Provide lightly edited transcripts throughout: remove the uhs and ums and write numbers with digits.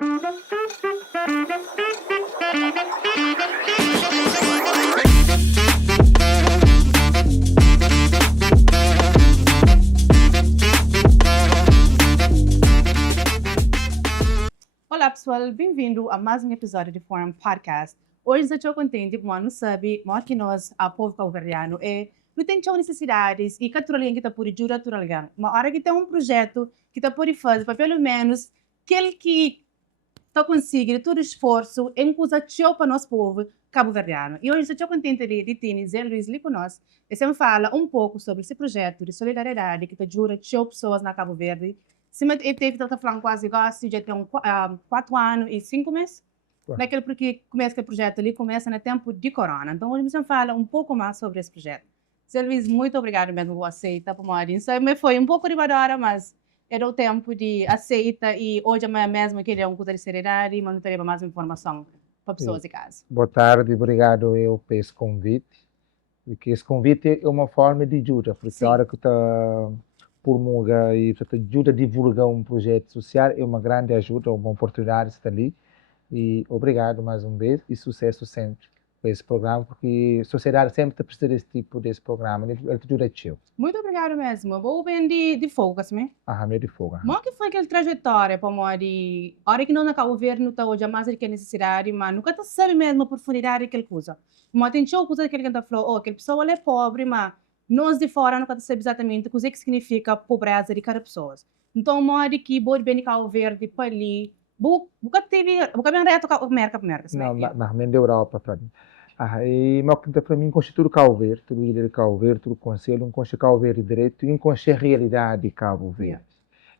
Olá pessoal, bem-vindo a mais um episódio de Forum Podcast. Hoje estou contente porque não sabe, mas que nós, a povo calveriano, não tem necessidades e que a que está por ajudar a alguém. Mas hora que tem um projeto que está por fazer, para pelo menos, aquele que está conseguindo todo esforço em coisa para nosso povo cabo-verdiano. E hoje estou contente de ter Zé Luiz ali conosco. E sempre fala um pouco sobre esse projeto de solidariedade que ajuda pessoas na Cabo Verde. Sim, ele teve tanta falando quase igual, já tem 4 anos e 5 meses. Naquele porque começa aquele projeto ali, começa no tempo de corona. Então, hoje você fala um pouco mais sobre esse projeto. Zé Luiz, muito obrigado mesmo por aceitar para morar. Isso me foi um pouco animadora, mas era o tempo de aceita e hoje amanhã mesmo que ele é um curso de seriedade, mas não teria mais informação para pessoas de casa. Boa tarde, obrigado eu por esse convite. Porque esse convite é uma forma de ajuda, porque a hora que está promulga e ajuda a divulgar um projeto social é uma grande ajuda, uma oportunidade estar ali. E obrigado mais uma vez e sucesso sempre com esse programa, porque a sociedade sempre precisa desse tipo de programa, ele ajuda a tio. Muito obrigado mesmo. Vou bem de fogo, assim. Meio de fogo. Mas que foi aquela trajetória para morir? A hora que não acaba o governo, está hoje a mais do que a necessidade, mas nunca está sabe mesmo a profundidade daquela coisa. Mas tem coisa que ele canta falou, aquela pessoa é pobre, mas nós de fora nunca sabe exatamente o que significa pobreza de cada pessoa. Então, modo que pode bem Cabo Verde para ali, nunca bem reto com a América. Não, mas da Europa para mim. E para mim constitui o Cabo Verde, tudo ilha de Cabo Verde, tudo conselho, um conche Cabo Verde direito e um conche realidade de Cabo Verde.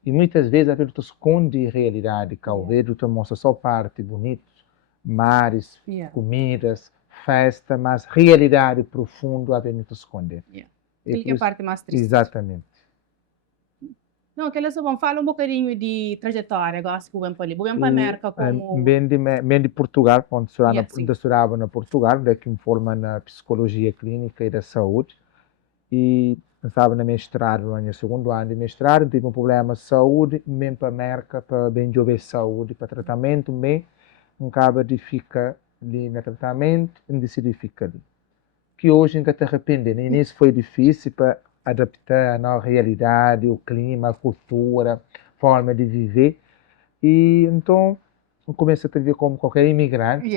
E muitas vezes a gente esconde a realidade de Cabo Verde, tu mostra só parte bonita, mares, comidas, festa, mas realidade profunda a gente esconde. Aquilo que é a parte mais triste. Exatamente. Não, aquele só bom. Fala um bocadinho de trajetória, gosto que o para ali. O para a América como... Bem de Portugal, onde estudava na Portugal, onde é que me forma na psicologia clínica e da saúde. E estava na mestrado, no segundo ano de mestrado, tive um problema de saúde, bem para a América, para bem de ouvir saúde, para tratamento, bem, acaba de ficar ali no tratamento e decidi ficar ali. Que hoje ainda te arrepende, no início foi difícil para adaptar a nova realidade, o clima, a cultura, a forma de viver. E então eu comecei a viver como qualquer imigrante,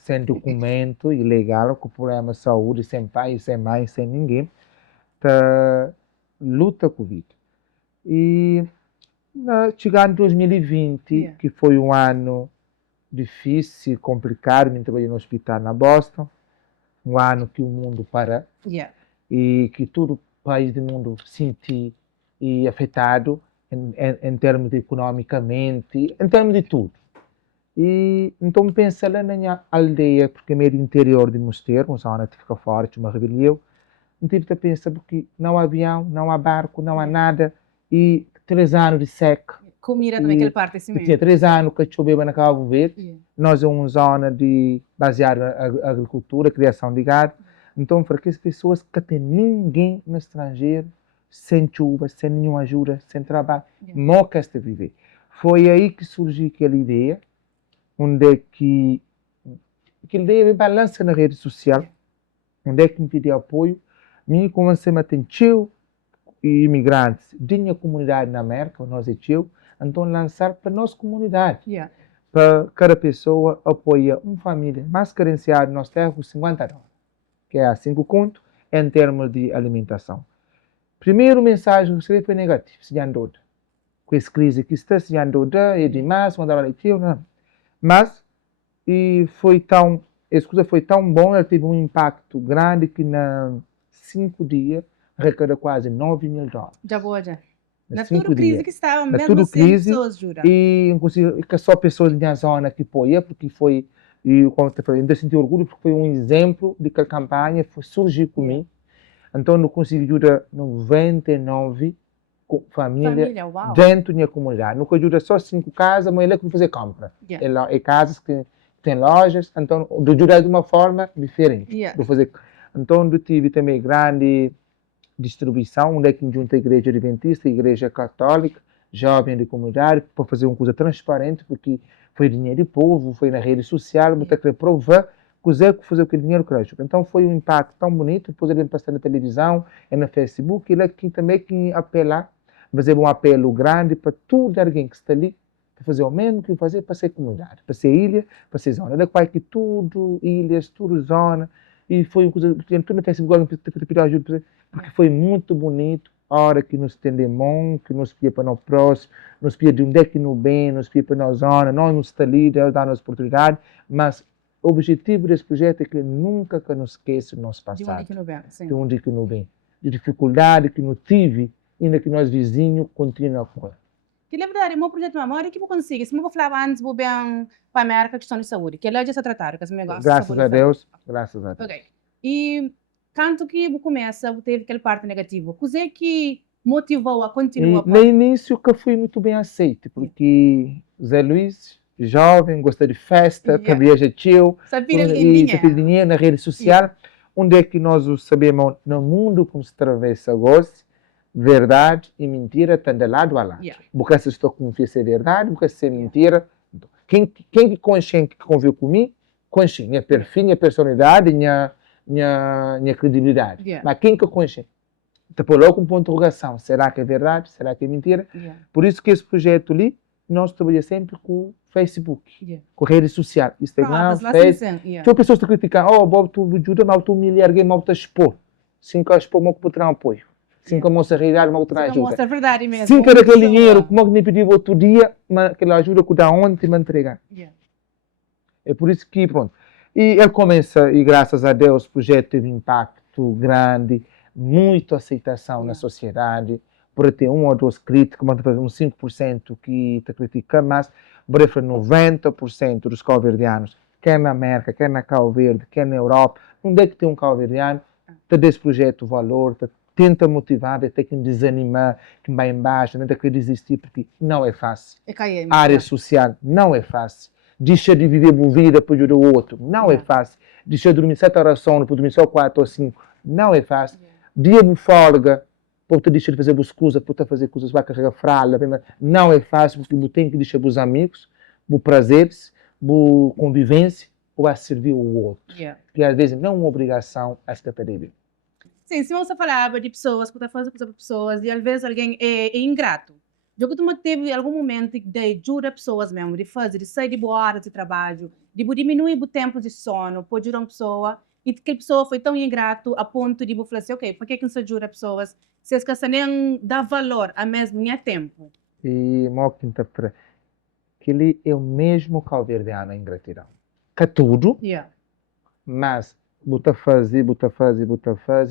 sem documento, ilegal, com problema de saúde, sem pai, sem mãe, sem ninguém, luta com a vida. E chegando em 2020, que foi um ano difícil, complicado, me trabalhei no hospital na Boston, um ano que o mundo para e que todo país do mundo senti e afetado em termos de economicamente, em termos de tudo. E então pensa lá na minha aldeia, porque é meio interior de Mosteiro, uma zona que fica forte, uma rebelião, não tive que pensar porque não há avião, não há barco, não há nada, e 3 anos de seca. Comida também, aquela parte assim mesmo. Tinha 3 anos que choveu na Cabo Verde, nós é uma zona baseada na agricultura, criação de gado. Então, para aquelas pessoas que tem ninguém no estrangeiro, sem chuva, sem nenhuma ajuda, sem trabalho, não quer viver. Foi aí que surgiu aquela ideia, onde é que aquela ideia balança na rede social, onde é que me pediu apoio, me comecei a ter imigrantes de minha comunidade na América, nós é tio, então lançar para a nossa comunidade. Para cada pessoa apoia uma família mais carenciada, nós temos 50 dólares. Que é assim que eu conto, em termos de alimentação. Primeiro mensagem que recebi foi negativo, se já andou. Com essa crise que está, se já andou, é demais, quando ela não. Mas, essa coisa foi tão bom, ela teve um impacto grande que, em 5 dias, arrecada quase 9 mil dólares. Já boa, já. Na tudo crise que estava, mesmo tudo assim, crise, pessoas juram. E, inclusive, que só pessoas da minha zona que apoiam, porque foi... E ainda senti orgulho porque foi um exemplo de que a campanha surgiu comigo. Então, eu consegui ajudar 99 famílias dentro da minha comunidade. Nunca ajuda só 5 casas, mas ele é que vai fazer compra. É casas que têm lojas, então, eu ajudar de uma forma diferente. Então, eu tive também grande distribuição, onde é que junta a igreja adventista, a igreja católica, jovens de comunidade, para fazer uma coisa transparente, porque foi dinheiro do povo, foi na rede social, mas querer provar que fazer aquele dinheiro cresce. Então foi um impacto tão bonito, depois ele passar na televisão, e na Facebook, ele aqui também que apela, fazer um apelo grande para todo alguém que está ali, para fazer o mesmo que fazer para ser comunidade, para ser ilha, para ser zona. Ele vai que tudo, ilhas, tudo zona, e foi uma coisa, tudo no Facebook, pedir ajuda, porque foi muito bonito, a hora que nos mão, que nos pia para nós próximos, nos pia de onde é que nos bem, nos pia para nós zona, nós nos está ali, Deus dá-nos oportunidade, mas o objetivo desse projeto é que nunca que nos esqueça do nosso De onde passado, que não vem, sim. de onde que não vem, de dificuldade que não tive, ainda que nós vizinhos continuam a correr. Que na verdade, o meu projeto de memória que eu consigo. Se eu falava antes, vou bem para a América questão de saúde, que ela já se trataram, que esse negócio. Graças a Deus, graças a Deus. Ok. E quando que eu começa, teve aquela parte negativa, o que é que motivou a continuar? No início que fui muito bem aceito, porque Zé Luiz, jovem, gosta de festa, também é tio, e pedir dinheiro na rede social, onde é que nós o sabemos no mundo como se atravessa gosto, verdade e mentira estão de lado a lado. Porque se estou confiando ser verdade, porque se é mentira, quem que consciente que convive comigo, consciente, minha perfil, minha personalidade, minha credibilidade. Mas quem que consciente? Depois logo um ponto de interrogação, será que é verdade, será que é mentira? Por isso que esse projeto ali, nós trabalhamos sempre com o Facebook, com a rede social, Instagram, Facebook. Então pessoas te criticam, oh, Bob, tu ajuda, mas tu me alguém mal te expor. Sim, que eu expor, mal que eu apoio. Sim, que eu mostro a realidade, mal que eu ajuda. Mostra a verdade mesmo. Sim, que era aquele dinheiro, como me pediu outro dia, mas aquela ajuda que dá ontem me entregar. É por isso que, pronto. E ele começa, e graças a Deus, o projeto teve impacto grande, muita aceitação na sociedade, por ter um ou dois críticos, mas uns 5% que te critica, mas por 90% dos cabo-verdianos, quer na América, quer na Cabo Verde, quer na Europa, onde é que tem um cabo-verdiano, te dá esse projeto valor, te tenta motivar, até que desanimar, que vai embaixo, não tem que desistir, porque não é fácil. A área social não é fácil. Deixa de viver uma vida para ajudar o outro, não é fácil. Deixa de dormir 7 horas de sono, para dormir só 4 ou 5, não é fácil. Dia de folga, para te deixar de fazer buscusa, para te fazer coisas, vai carregar fralda, não é fácil, porque você tem que deixar os amigos, os prazeres, a convivência, ou a servir o outro. Que às vezes não é uma obrigação a se tratar dele. Sim, se você falava de pessoas, que está fazendo coisa para pessoas, e às vezes alguém é ingrato. Já que tu teve algum momento de ajudar pessoas mesmo, de fazer, de sair de boa hora de trabalho, de diminuir o tempo de sono, para ajudar uma pessoa, e que a pessoa foi tão ingrato a ponto de falar assim, ok, por que não se ajuda pessoas? Se as pessoas nem dá valor a mesmo minha tempo. E uma quinta-feira, que ele é o mesmo cabo-verdiano em ingratidão. Que tudo, mas bota fazer,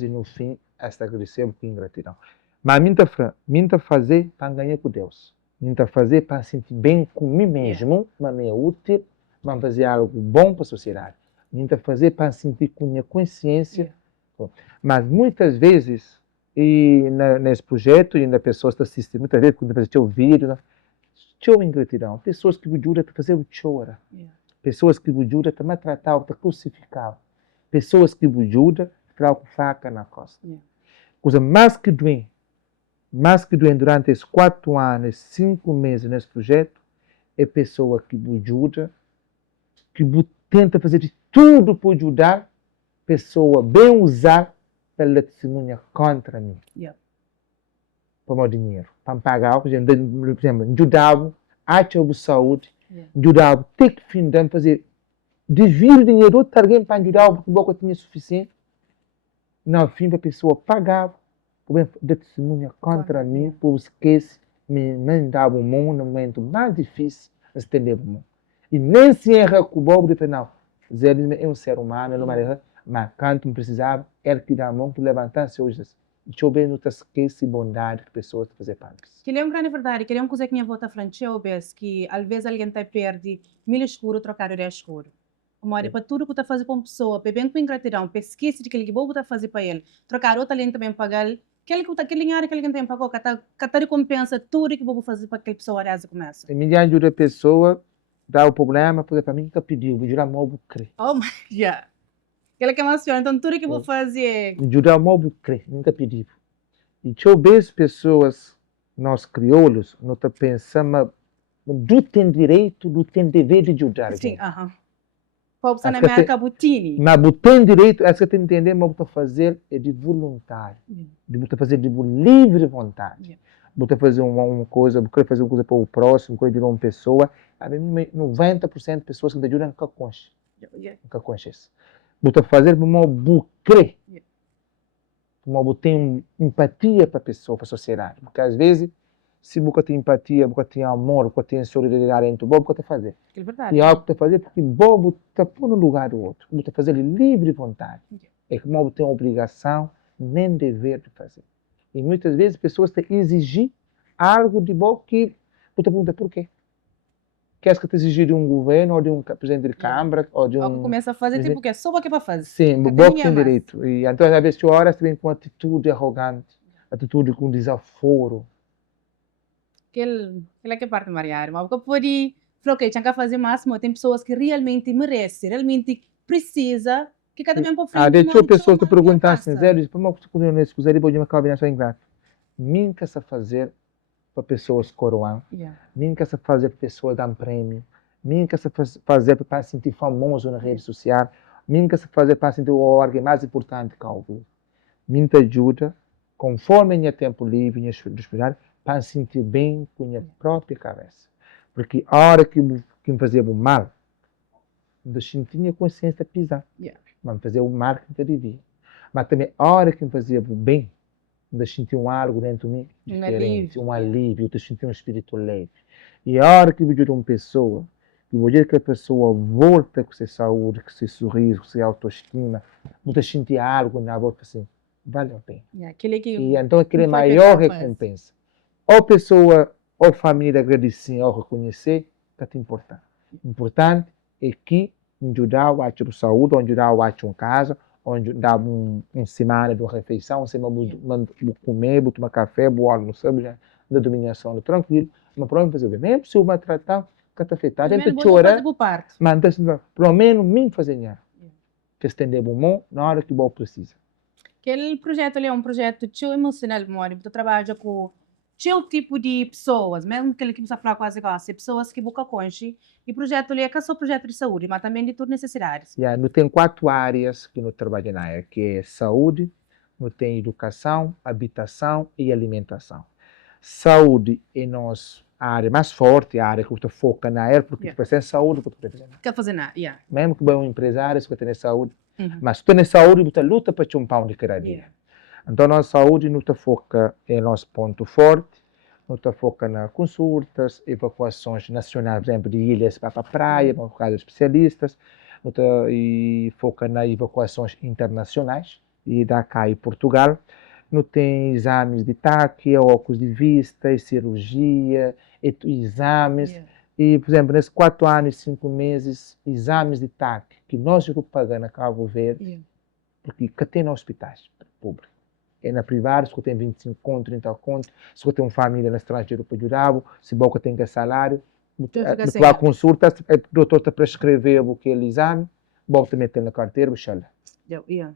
e no fim, esta agradecer com ingratidão. Mas minta fazer para ganhar com Deus. Minta fazer para sentir bem com mim mesmo, mas me é útil, mas fazer algo bom para a sociedade. Minta fazer para sentir com minha consciência. Mas muitas vezes, e nesse projeto, e na pessoa está assistindo, muitas vezes, quando você o vídeo, show ingratidão. Pessoas que ajudam a fazer o chora. Pessoas que ajudam a maltratar, a crucificar. Pessoas que ajudam a tirar com faca na costa. Coisa mais que doente durante esses 4 anos, 5 meses nesse projeto, é pessoa que ajuda, que tenta fazer de tudo para ajudar, pessoa bem usar pela testemunha contra mim. Para o meu dinheiro. Para me pagar, por exemplo, ajudava a ter saúde, ajudava ter que findar, fazer desvio dinheiro de outro alguém para ajudar, porque o banco tinha suficiente. No fim, a pessoa pagava, de testemunha contra mim, por esquecer, me mandava o mundo no momento mais difícil, estender o mundo. E nem se erra com o pobre, não. Zé é um ser humano, não me mas quando me precisava, ele que dá a mão para levantar seus dias. Deixa eu ver, não te esquece bondade que pessoas te fazer parte. Que lembra, na verdade, que é uma coisa que minha avó está falando, que às vezes alguém está perde milho escuro, trocar o escuro. Mas para tudo que está fazendo para uma pessoa, bem com ingratidão, pesquisa de que ele está fazendo para ele, trocar outra linha também para ele, aquele área que ele tem para que recompensa tudo que vou fazer para aquela pessoa aliás começa. E me ajuda a pessoa, dá o problema, porque para mim nunca pediu, me ajuda a mobo crer. Oh my God. Aquela que emociona, então tudo que vou fazer. Me ajuda a mobo crer, nunca pediu. E deixa eu ver as pessoas nós crioulos, nós pensamos, tu tem direito, tu tem dever de ajudar Sim, alguém. Povo Acho na que minha cabutini. Mas tu tem direito, acho que tem que entender, mas tu fazer é de voluntário, de tu fazer de livre vontade. Você fazer uma coisa, você fazer uma coisa para o próximo, coisa de uma pessoa, a mim 90% de pessoas que te ajudam nunca conhecem. Nunca conhecem. Você fazer para uma bucre, uma tem empatia para a pessoa, para a sociedade. Porque às vezes, se você tem empatia, você tem amor, você tem solidariedade entre você, você fazer. É verdade. E é algo que você fazer porque você está por no lugar do outro. Você fazer livre vontade. É que você tem obrigação, nem dever de fazer. E muitas vezes pessoas te exigem algo de bom que você pergunta por quê? Queres que te exigir de um governo, ou de um presidente de Câmara, ou de Algo um... começa a fazer tipo o quê? Só o que é para fazer. Sim, o bom tem direito. E então, às vezes, tu horas vem com atitude arrogante, atitude com desaforo. Aquela que é parte de Mariana. Mas porque pode... Ok, tinha que fazer máximo. Tem pessoas que realmente merecem, realmente precisa, que cada vez para frente. Deixa a pessoa te perguntar assim, Zé, diz, como você continua nesse coisa, pode uma combinação ingrata. Nunca se fazer para pessoas coroar, nunca se fazer para pessoas dar um prêmio, nunca se fazer para se sentir famoso na rede social, nunca se fazer para sentir o órgão mais importante que algo. Muita ajuda, conforme minha tempo livre, minha disponibilidade, para se sentir bem com a minha própria cabeça. Porque a hora que me fazia o mal, eu sentia consciência de pisar. Mas me fazia o mal que eu devia. Mas também a hora que me fazia o bem, eu sentia algo dentro de mim diferente, um alívio, eu sentia um espírito leve. E a hora que eu vejo uma pessoa, que eu vejo que a pessoa volta com sua saúde, com seu sorriso, com sua autoestima, eu sentia algo na boca assim, vale a pena. E então aquele é a maior recompensa. Ou a pessoa, ou a família agradecer, ou reconhecer, que é importante. Importante é que ajudar a ter saúde, ajudar a ter uma casa, onde dá uma semana de uma refeição, semana de comer, tomar café, boa almoço, da dominação, tranquilo, mas pronto, fazer bem. Mesmo se eu maltratar, que está afetado, dentro de chorar, mas pelo menos me fazer nada. Que estender o mão na hora que o precisa. Aquele projeto ali é um projeto tão emocional, Mori, tu trabalha com teu tipo de pessoas, mesmo aquele que você fala quase igual, pessoas que buscam conche, e o projeto ali é só projeto de saúde, mas também de tudo necessidades. Não tem 4 áreas que nós trabalhamos na área, que é saúde, não tem educação, habitação e alimentação. Saúde é nossa área mais forte, a área que você foca na área, porque você tem saúde, você não fazer nada. Quer fazer nada, Mesmo que você é um empresário, você tem saúde, mas se você tem saúde, você luta para ter um pão de cada dia. Então, nossa saúde não foca em nosso ponto forte, não foca nas consultas, evacuações nacionais, por exemplo, de ilhas para a praia, no caso de especialistas, e foca nas evacuações internacionais, e da cá e Portugal. Não tem exames de TAC, óculos de vista, cirurgia, exames. E, por exemplo, nesses 4 anos e 5 meses, exames de TAC, que nós não pagamos a Cabo Verde, porque cá tem hospitais públicos. É na privada, se você tem 25 conto, 30 conto, se você tem uma família no estrangeiro para ajudar, se você tem que salário, depois a consulta, o doutor está prescrever aquele exame, você também tem na carteira, você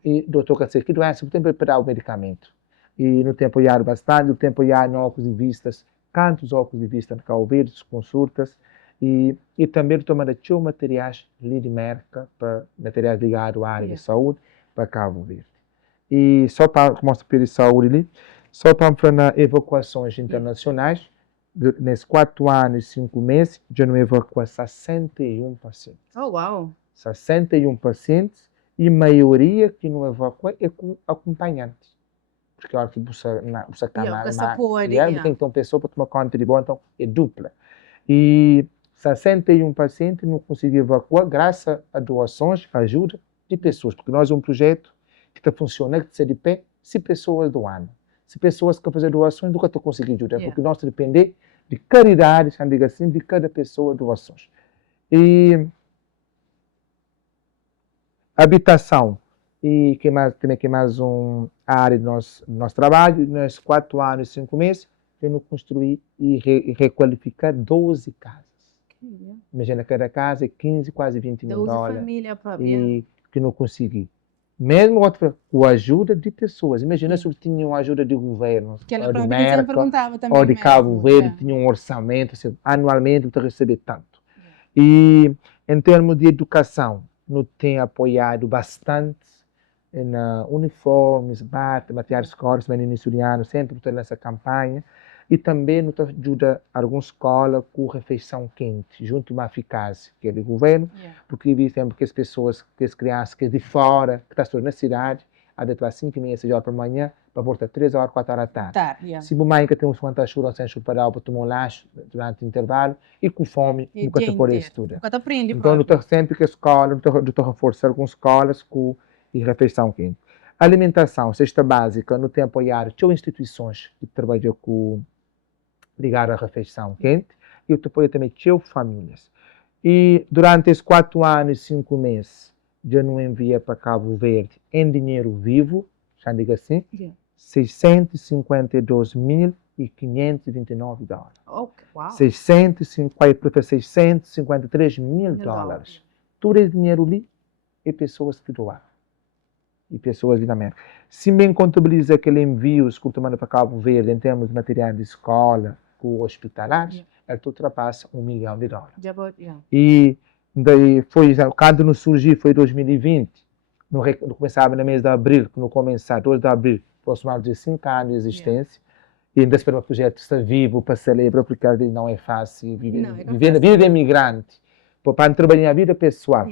e o doutor quer dizer que doença, você tem que preparar o medicamento. E no tempo apoiar bastante, no tempo apoiar no óculos de vistas, cantos óculos de vista na Cabo Verde, consultas, e também tomar materiais de merca, para materiais ligados à área de saúde, para Cabo Verde. E só para mostrar para saúde ali, só para falar evacuações internacionais, nesses 4 anos e 5 meses, já não evacuou 61 pacientes. Oh, uau! 61 pacientes, e a maioria que não evacua é com acompanhantes. Porque a hora que você camada, tem que ter uma pessoa para tomar conta de bom, então é dupla. E 61 pacientes não conseguiram evacuar graças a doações, ajuda de pessoas, porque nós é um projeto que está funcionando, que se depende de pessoas doando. Se pessoas que fazem doações, nunca estão conseguindo ajudar, porque nós dependemos de caridade, assim, de cada pessoa doações. E habitação, e que mais, também que mais uma área do nosso trabalho, nesses 4 anos e 5 meses, eu construí e requalificar 12 casas. Imagina, cada casa é 15, quase 20 mil dólares. Família própria. E que não consegui. Mesmo com a ajuda de pessoas. Imagina se tinham ajuda de governo, Que ela ou de provavelmente você me Merca, perguntava também ou de mesmo. Cabo Verde, Yeah. tinha um orçamento, assim, anualmente para receber tanto. E em termos de educação, nos tem apoiado bastante em uniformes, materiais escolares, meninos estudiantes, sempre estou nessa campanha. E também nos ajuda algumas escolas com refeição quente, junto a uma eficácia, que é do governo, porque vi sempre que as pessoas, que as crianças que de fora, que estão na cidade, habituam às 5h30, 6 horas da manhã, para voltar 3 horas, 4 horas da tarde. Se a mãe que tem uns quantas churas sem chupará para tomar um lanche durante o intervalo, e com fome, nunca te pode estudar. Então, eu estou sempre que a escola, eu estou reforçando algumas escolas com refeição quente. Alimentação, cesta básica, não tem apoiado instituições que trabalham com ligar a refeição quente, e eu apoio também famílias. E durante esses 4 anos e 5 meses, já não envia para Cabo Verde em dinheiro vivo, já digo assim, $652.529. Uau! 653 mil dólares. Tudo esse dinheiro ali é pessoas que doaram. E pessoas ali na América. Se bem contabiliza aquele envios que tomando para Cabo Verde em termos de material de escola, com hospitalares, ele ultrapassa $1 milhão. E daí foi, quando nos surgiu, foi 2020, não começava no mês de abril, que não começava 2 de abril, aproximadamente 5 anos de existência, e ainda espero que o projeto está vivo para celebrar, porque às vezes não é fácil viver a vida de imigrante, para trabalhar a vida pessoal,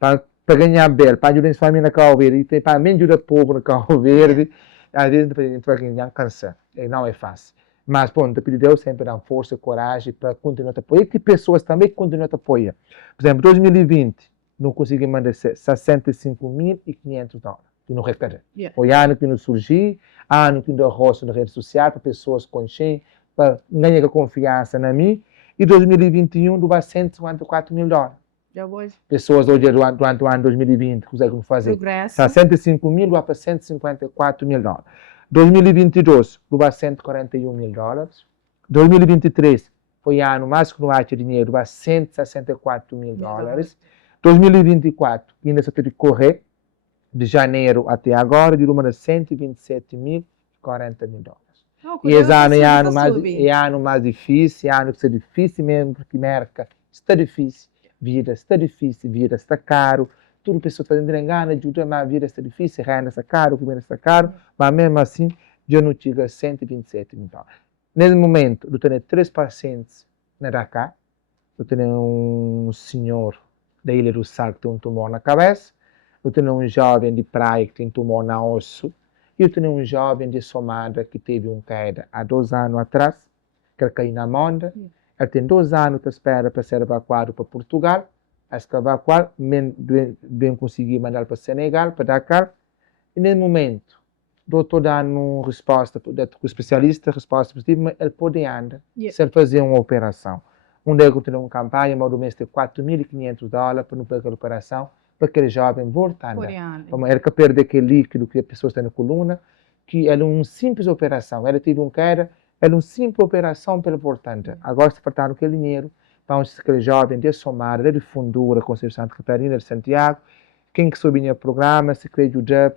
para ganhar bem, para ajudar a família na Cabo Verde, e para ajudar o povo na Cabo Verde, às vezes a gente vai ganhar câncer, e não é fácil. Mas, pronto, pedir Deus sempre dá força e coragem para continuar a apoiar, e que pessoas também continuam a apoiar. Por exemplo, em 2020, não consegui mandar $65.500, que não requer. Foi ano que não surgiu, ano que não rosto na rede social, para pessoas conscientes, para ganhar confiança na mim, e 2021, do $154 mil. Pessoas hoje, durante o ano 2020, conseguem fazer. 65 mil vai para $154 mil. 2022, vai $141 mil. 2023, foi ano mais que não há dinheiro, vai $164 mil. 2024, ainda só tem que correr, de janeiro até agora, de número $127.040 mil. E esse ano é ano mais difícil, é ano que é difícil mesmo, porque Merca está difícil. Vida está difícil, vida está caro, tudo pessoas fazendo engano, ajuda, mas a vida está difícil, renda está caro, comida está caro, mas mesmo assim, eu não tive $127 mil. Nesse momento, eu tenho 3 pacientes na Dakar, eu tenho um senhor da Ilha do Sal que tem um tumor na cabeça, eu tenho um jovem de praia que tem tumor na osso, e eu tenho um jovem de Somada que teve queda há 2 anos atrás, que ele caiu na onda. Ele tem 2 anos de espera para ser evacuado para Portugal. Acho que evacuar, bem conseguir mandar para Senegal, para Dakar. E nesse momento, o doutor dando resposta, o especialista, resposta positiva, mas ele pode andar, se ele fazer uma operação. Onde eu tenho uma campanha, mas o mês tem $4.500 para não fazer a operação, para aquele jovem voltar a andar. Ele quer perder aquele líquido que a pessoa tem na coluna, que é uma simples operação. Ele teve queda. É uma simples operação pelo voltante. Agora, se faltar aquele dinheiro, vamos aquele jovem de Somar, de Fundura, Conselho de Santa Catarina, de Santiago, quem que soube no programa, se quer ajudar,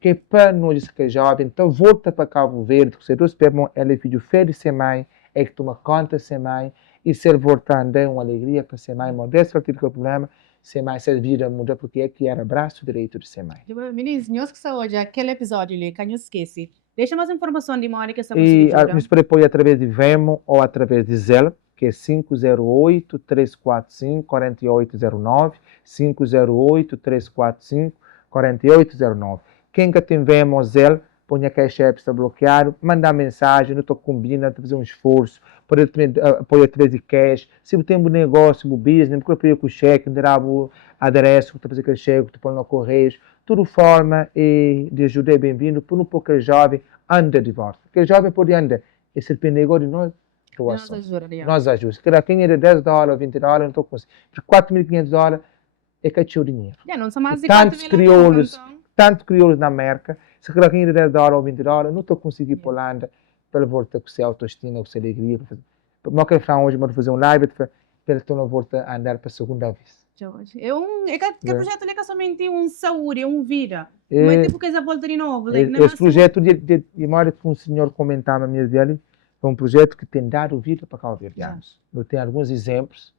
que para nós, aquele jovem, então volta para Cabo Verde, porque se esperam, ele é filho feio de ser mãe, é que toma conta de ser mãe, e se ele voltar, é uma alegria para ser mãe, mas desse tipo de problema, ser mãe, se vida muda, porque é que era braço direito de ser mãe. Meninos, nós que saúde, aquele episódio ali, que não esquece. Deixa mais informação de Mônica sobre isso. E nos apoia através de Venmo ou através de Zelle, que é 508-345-4809, 508-345-4809. Quem que tem Venmo ou Zelle, põe a caixa está bloqueado, manda mensagem, não estou combinando, fazer um esforço, pode também apoiar através de cash. Se você tem um negócio, um business, não apoia com cheque, não dá o adereço, você fazer aquele cheque, você põe no correio, tudo forma de ajudar é bem-vindo, por um pouco aquele jovem anda de volta. Aquele jovem pode andar, e se ele negócio de nós, nós ajudamos. Quem é de $10 ou $20, não estou conseguindo. De $4.500 é que o dinheiro. Não são mais de tantos crioulos na América, se quem é de $10 ou $20, não estou conseguindo por lá, para voltar com a autoestima, com a alegria. Não quero falar hoje, mas fazer um live, para ele não voltar a andar para a segunda vez. É que projeto não é somente saúde, é vida. É, Mas tipo que eles voltam de novo. esse projeto de modo que um senhor comentava mesmo dele, é um projeto que tem dado vida para cabo-verdianos. Eu tenho alguns exemplos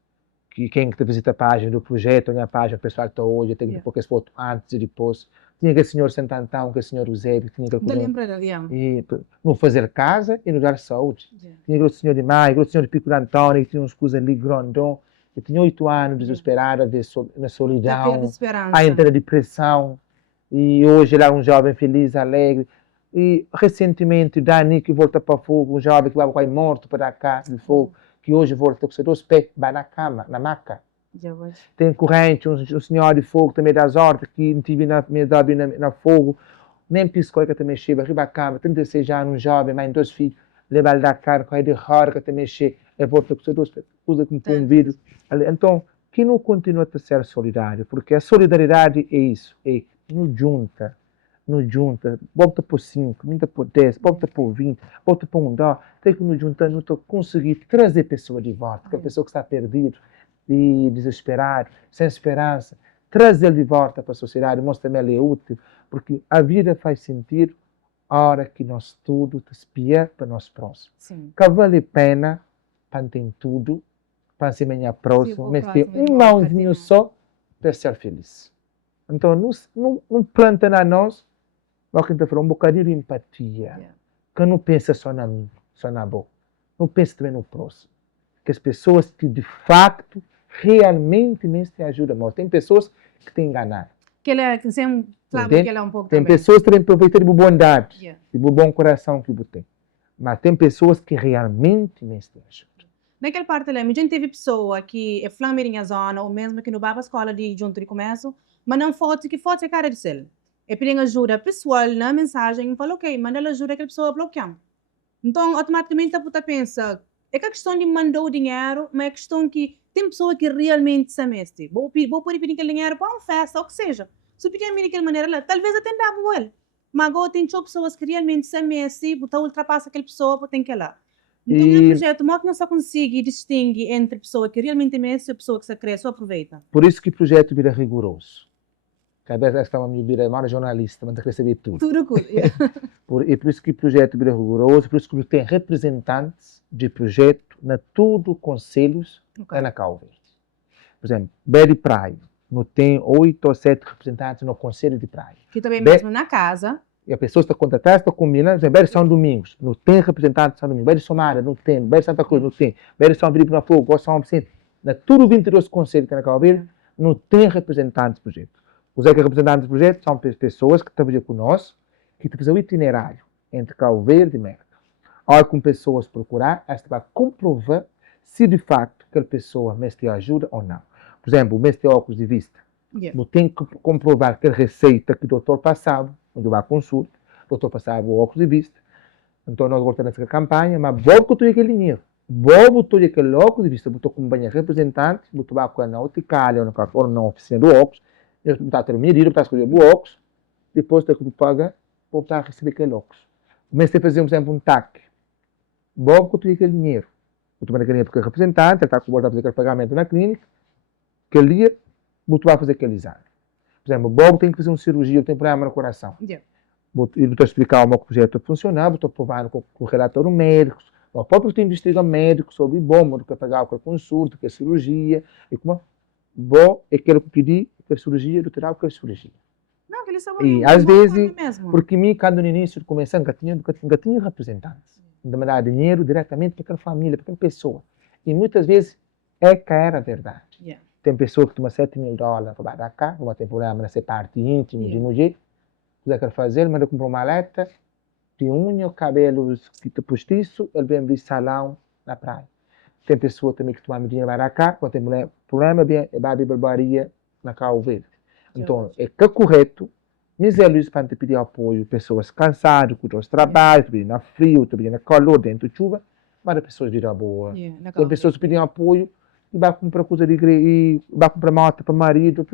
que quem que visita a página do projeto, olha a página, o pessoal está hoje, tem que pôr esse foto antes e depois. Tinha aquele senhor Santantão, aquele senhor Eusébio, tinha que não fazer casa e não dar saúde. Tinha aquele senhor de Maio, aquele senhor de Pico de Antônio, que tinha uns coisas ali grandão, que tinha 8 anos, desesperado, na solidão, a entrar na depressão. E hoje ele é um jovem feliz, alegre. E recentemente, Dani, que volta para fogo, um jovem que vai quase morto para cá, de fogo, que hoje volta com os 2 pés, vai na cama, na maca. Tem corrente, um senhor de fogo também das hortas, que tive na fogo, nem piscou que também chega, arriba a cama, 36 anos, um jovem, mãe, 2 filhos, leva ele da cara, corre de raro, que também chega, volta com os 2 pés, usa como um vidro. Então, que não continua a ser solidário, porque a solidariedade é isso, nos junta, volta por 5, volta por 10, volta por 20, volta por um dó, tem que nos juntar, não conseguir trazer pessoas de volta, aquela pessoa que está perdida, e desesperado, sem esperança, trazer ele de volta para a sociedade, mostra que ele é útil, porque a vida faz sentido a hora que nós tudo espia para nós próximos. Que vale a pena para ter tudo, para ser minha próxima, mas ter um mãozinho só para ser feliz. Então, não planta na nós, um bocadinho de empatia, que não pensa só na mim, só na boca, não pensa também no próximo. Que as pessoas que de facto realmente nem se ajudam. Mas tem pessoas que te enganam. Que ele é, que ele é um pouco tem também. Pessoas que têm aproveitar de bondade, de bom coração que você tem. Mas tem pessoas que realmente nem se ajudam. Naquela parte lá, a gente teve pessoa que é flamenga zona, ou mesmo que não vai para a escola de junto de começo, mas não foto que foto é cara de cel. E pedindo ajuda pessoal na mensagem, fala ok, manda ajuda aquela pessoa a bloquear. Então, automaticamente a pensa, é que a questão de mandar o dinheiro, mas é a questão que tem pessoa que realmente se ameste. Vou poder pedir aquele dinheiro para uma festa, ou que seja. Se eu pedir daquela maneira, talvez até dava ele. Mas agora tem pessoas que realmente se amestem, botar ultrapassa aquela pessoa, para ter que lá. Então, é um projeto, mas que não só consegue distinguir entre pessoa que realmente ameste e a pessoa que se cresce ou aproveita. Por isso que o projeto vira rigoroso. Cada vez que estamos virando mais jornalista, mas tem que receber tudo. Tudo cool. E por isso que o projeto vira rigoroso, por isso que tem representantes de projeto na tudo conselhos na Cabo Verde. Por exemplo, Bé de Praia, não tem 8 ou 7 representantes no conselho de praia. Que também mesmo na casa. E a pessoa está contratada, está combinando, Bé de São Domingos, não tem representante de São Domingos, Bé de Somália, não tem, Bé de Santa Cruz, não tem, Bé de São Felipe na Fogo, ou São Vicente, na tudo 22 conselhos que na Cabo Verde, não tem representantes de projeto. Os representantes do projeto são pessoas que trabalham conosco, que fazem o itinerário entre Cabo Verde e Merca. Ao com pessoas procurar, esta vai comprovar se de facto aquela pessoa mestre ajuda ou não. Por exemplo, o mestre óculos de vista. Não tem que comprovar que a receita que o doutor passava, onde vai à consulta, o doutor passava o óculos de vista. Então nós voltamos nessa campanha, mas vou botar aquele dinheiro. Vou botar aquele óculos de vista, botar companhia representante, botar na Oticália ou na oficina do óculos. Eu estou a ter medido, estou a escolher o óculos, depois tenho que pagar, vou estar a receber aquele óculos. Mas se fazer, por exemplo, um TAC, vou botar aquele dinheiro. Vou tomar aquele dinheiro porque é representante, está com a fazer aquele pagamento na clínica, aquele dia, vou fazer aquele exame. Por exemplo, o Bob tem que fazer uma cirurgia, tem problema no coração. Vou explicar como o projeto funciona, vou provar com o relatório médico, o próprio tem investigar médico sobre o bom, que pagar com a consulta, que é cirurgia, e como vou, é aquilo que pedi, que é cirurgia, do tirar aquela cirurgia. Não, que eles são e às vezes, porque mim, quando no início de começar, nunca tinha representantes. Não me dá dinheiro diretamente para aquela família, para aquela pessoa. E muitas vezes é cair a verdade. Tem pessoas que tomam $7.000 para dar cá, não tem problema nessa parte íntima de mulher. O que quer fazer, ele manda comprar uma maleta de unha, cabelos postiço, ele vem abrir salão na praia. Tem pessoa também que toma dinheiro para cá, quando tem problema, vai abrir barbearia na Cabo Verde. Então, é que é correto, Zé Luís para pedir apoio, pessoas cansadas, com os trabalhos, pedindo na frio, pedindo na calor, dentro de chuva, mas as pessoas viram boa. Tem pessoas que pedem apoio e vai comprar coisa de igreja, vai comprar moto para o marido,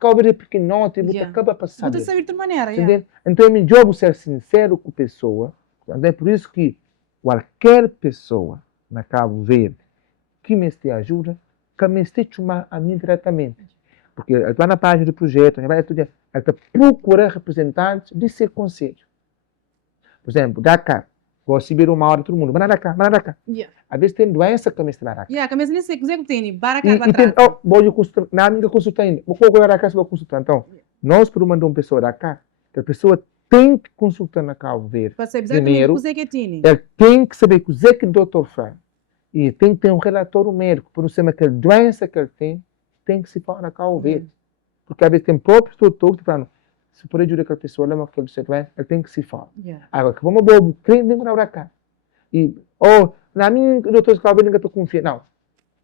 Cabo Verde é pequenote, acaba passando. Você sabe de outra maneira, Então, é melhor você ser sincero com a pessoa, é por isso que qualquer pessoa na Cabo Verde que me te ajuda, que me estima a mim diretamente. Porque ele vai na página do projeto, ele vai estudar, ele está procurando representantes de seu conselho. Por exemplo, Dakar. Vou subir uma hora todo mundo. Manda Dakar, manda Dakar. Yeah. Às vezes tem doença que me está Dakar. Yeah, que mesmo nem sei que tem, baraka E tem, quadrada. vou consultar, na minha consulta ainda. Vou colocar Dakar se vou consultar. Então, nós por mandar uma pessoa Dakar, que a pessoa tem que consultar na Cabo Verde. Para saber exatamente Primeiro, o que é que tem. ele tem que saber o que o doutor faz. E tem que ter um relatório médico para não saber aquela doença que ele tem que se falar na Cabo Verde. Porque às vezes tem próprios doutores que falam, se por ajudar aquela pessoa, lembra que ele tem que se falar. Yeah. Agora, que vamos bobo, creme de morar cá. E, na minha, doutor, que eu estou confiando.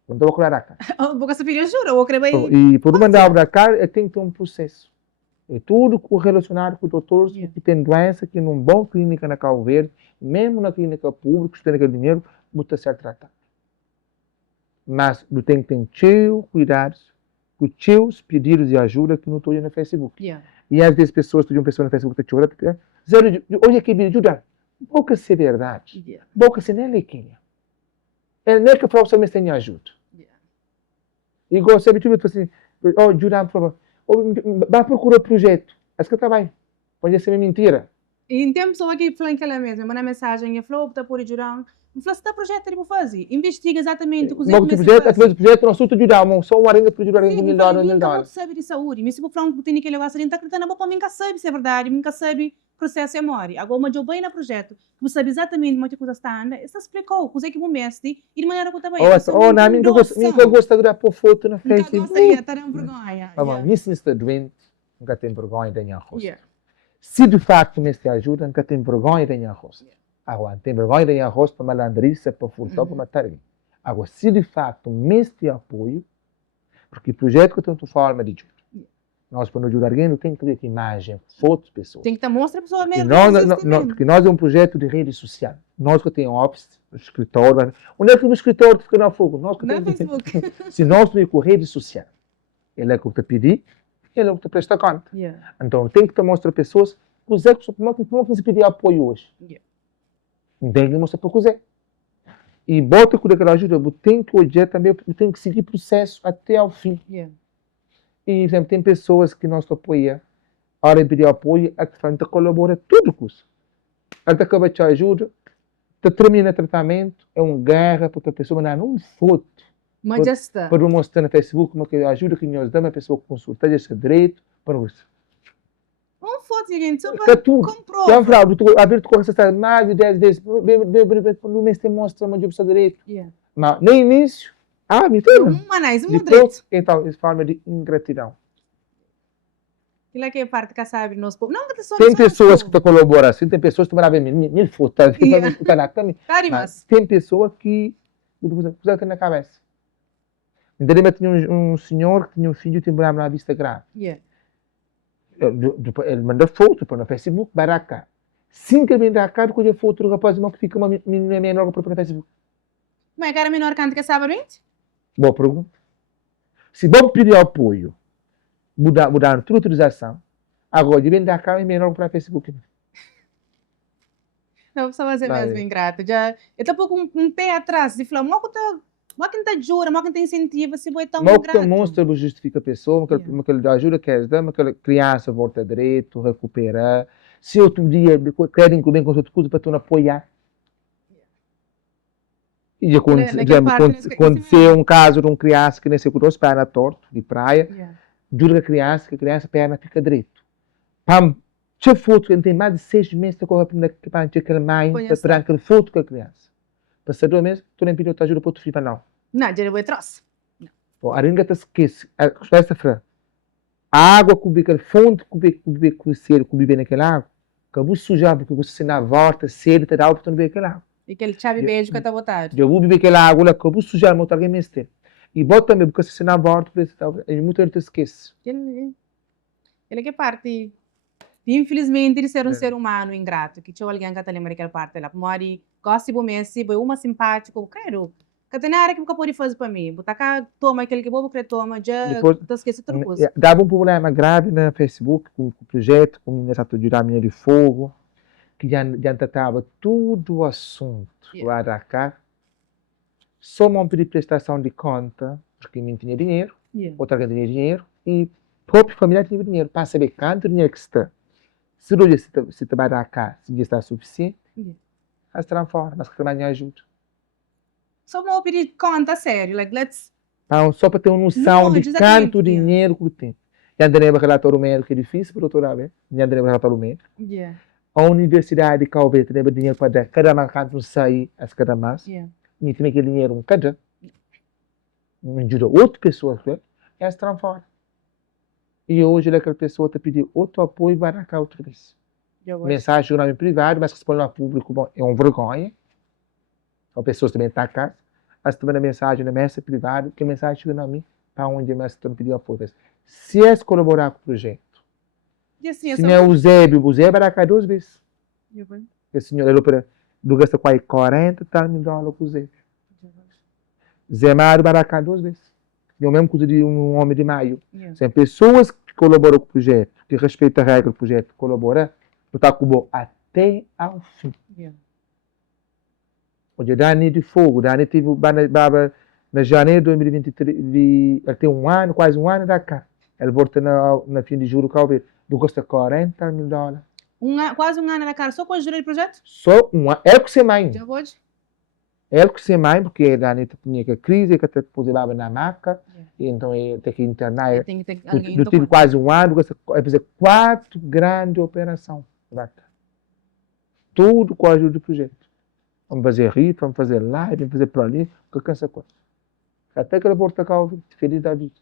Não estou a curar cá. Porque se filha jura, eu creio bem. E por mandar para cá, ele tem que ter um processo. É tudo relacionado com doutores que têm doença, que numa boa clínica na Cabo Verde, mesmo na clínica pública, que tem aquele dinheiro, muito a ser tratado. Mas não tem que ter cuidados com os seus pedidos de ajuda que não estou no Facebook. Yeah. E às vezes pessoas, tu uma pessoa no Facebook que te chora, olha aqui, me ajuda. Boca ser verdade. Yeah. Boca ser nem lequinha. Ele nem que fala somente tem ajuda. Yeah. E gosta de assim, ajuda, por favor. Vai procurar projeto. Acho que está bem. Pode ser mentira. E tem pessoa que fala aquela mesma, manda mensagem, e falou, está por ajudar. E falou, se está projeto, ele vai fazer. Investiga exatamente o que o projeto, às vezes o projeto não assunto ajudar, mas só uma arinha para ajudar em $1.000. Sabe de saúde, mas se for falar que tem que levar a está acreditando, não nunca sabe se é verdade, nunca sabe processo é mori. Agora, mas eu bem no projeto, que você sabe exatamente como é que coisa está andando, você explicou, coisa que o mestre, e de maneira que eu também. Na minha eu gosto de pôr foto na Facebook. Nunca gostaria de estar em vergonha. Nisso está doente, nunca tem vergonha de arroz. Se de facto me ajuda, nunca tem vergonha de arroz. Agora, tem vergonha de arroz para malandriça, para furtar, para matar alguém. Agora, se de facto me apoio, porque o projeto que eu estou falando é de ajuda. Nós, para ajudar alguém, não tem que ter imagem, fotos, pessoas. Tem que mostrar a pessoa mesmo. Porque nós é um projeto de rede social. Nós que temos office, escritório. Onde é que o escritório fica na fogo? Nós que temos Facebook. Se nós temos com rede social, ele é que te pedir, ele é que te presta conta. Yeah. Então, tem que mostrar a pessoas que os ecos, como que se pedir apoio hoje. Yeah. Tem que mostrar para o Zé. E bota com aquela ajuda, tem que olhar também, tem que seguir o processo até ao fim. Yeah. E, por exemplo, tem pessoas que nós apoiam, a hora de pedir apoio, a que colabora tudo com isso. Ela acaba de te ajuda, termina o tratamento, é uma guerra, porque a pessoa não uma foto. Mas já está. Para mostrar no Facebook como que ajuda que nós damos, a pessoa consulta esse direito, para você. Uma foto, gente, só para comprovar. Já falava, a ver, tu corre mais de 10 vezes, no mês te mostra uma opção direito. Yeah. Mas, no início, me tem. Depois, então, essa forma de ingratidão. Aquilo é que é parte que sabe nós. Não, tem pessoas que te colaboram assim, tem pessoas que vão ver mil fotos, mas tem pessoas que você tem na cabeça. Então, tinha um senhor que tinha um filho que tinha uma vista grave. Yeah. Ele manda foto para no Facebook, para cá. Sim que ele vem cá, ele colhe foto do rapaz que fica uma menor para no Facebook. Mas é cara menor que que sabe, gente? Boa pergunta. Se vamos pedir apoio, mudar toda a utilização, agora, de vem cá, é menor para o Facebook. Não, precisa fazer mesmo ingrato. Já, eu estou com um pé atrás de falar, mas quem te jura, mas quem te incentiva, se vai tão ingrato. Mas que mostra, justifica a pessoa, mas que ajuda que é dar, mas que a criança volta direito, recuperar. Se outro dia querem que bem com outras coisas para tu não apoiar. E aconteceu um caso de uma criança que nem se curou, perna torta, de praia, jura a criança a perna fica direito. Pam, tinha foto, que tem mais de 6 meses, que corre para aquela mãe, para esperar aquele foto com a criança. Passar 2 meses, tu nem pediu ajuda para o teu filho, não. Não, já levou troço. A ringa te esquece, a água que bica, a fonte que bica o ser, que bica naquela água, que eu vou sujar, porque você na volta, cedo, te dá para tu não beber aquela água. E aquele chave beijo que está botado. Eu vou beber aquela água, que eu vou sujar, mas alguém me esteve. E bota também, porque você na volta, e muito ele te esquece. Ele que parte, infelizmente, de ser um ser humano ingrato, que tinha alguém que está lembrando daquela parte lá, mori, gosta de Messi, foi uma simpática, eu quero. Que tem área que nunca pode fazer para mim. Botar cá, toma aquele que eu vou querer tomar, já esquece outra coisa. Dava um problema grave no Facebook, com o projeto, com o Ministério de Minha de Fogo, que já tratava todo o assunto lá da cá. Só uma pedir prestação de conta, porque não tinha dinheiro, Yeah. outra que tinha dinheiro, e a própria família tinha dinheiro, para saber quanto dinheiro que está. Se hoje se trabalhar cá, se está suficiente, Yeah. mas transforma, mas que também ajuda. Só vou pedir conta sério, like, let's... Então, só para ter uma noção Não, de exatamente, quanto dinheiro que tem. Já andarei a relatório médico, que é difícil para o doutorado, né? Já andarei a relatório médico. Yeah. A Universidade de Calvete tem dinheiro para dar cada marcante não sair a cada mês. Yeah. E tem aquele dinheiro um cada. Não ajuda outra pessoa, né? E ela se transforma. E hoje aquela pessoa está pedindo outro apoio para cá outra vez. Mensagem jornal privado, mas que se põe no público, bom, é uma vergonha. As pessoas também estão cá. Mas também a mensagem na mesa privada, que a mensagem chega a mim, para onde mais estão pedindo apoio. Se é colaborar com o projeto, E assim, se não é o Zébio vai cá 2 vezes. Yeah. Porque o senhor, ele gasta quase 40 mil dólares com o Zébio. Zé Mário vai cá 2 vezes. É o mesmo coisa de um homem de maio. Yeah. São pessoas que colaboram com o projeto, que respeitam a regra do projeto, colaboram, está com o bom até ao fim. Yeah. Hoje, Dani de Fogo, Dani teve na janeiro de 2023, ele tem quase um ano da cá. Ele volta na fim de julho, Calvete. Ele custa 40 mil dólares. Quase um ano na cara, só com a ajuda do projeto? Só um ano. É o que você mãe. Já pode? É o que você mãe, porque a Dani tinha que crise, que até posava na maca, e então ele tem que internar. Tem que ter alguém Eu tive quase um ano, vai fazer 4 grandes operações. Tudo com a ajuda do projeto. Vamos fazer rir, vamos fazer live, vamos fazer para ali, qualquer coisa. Até que ele volta cá, feliz da vida.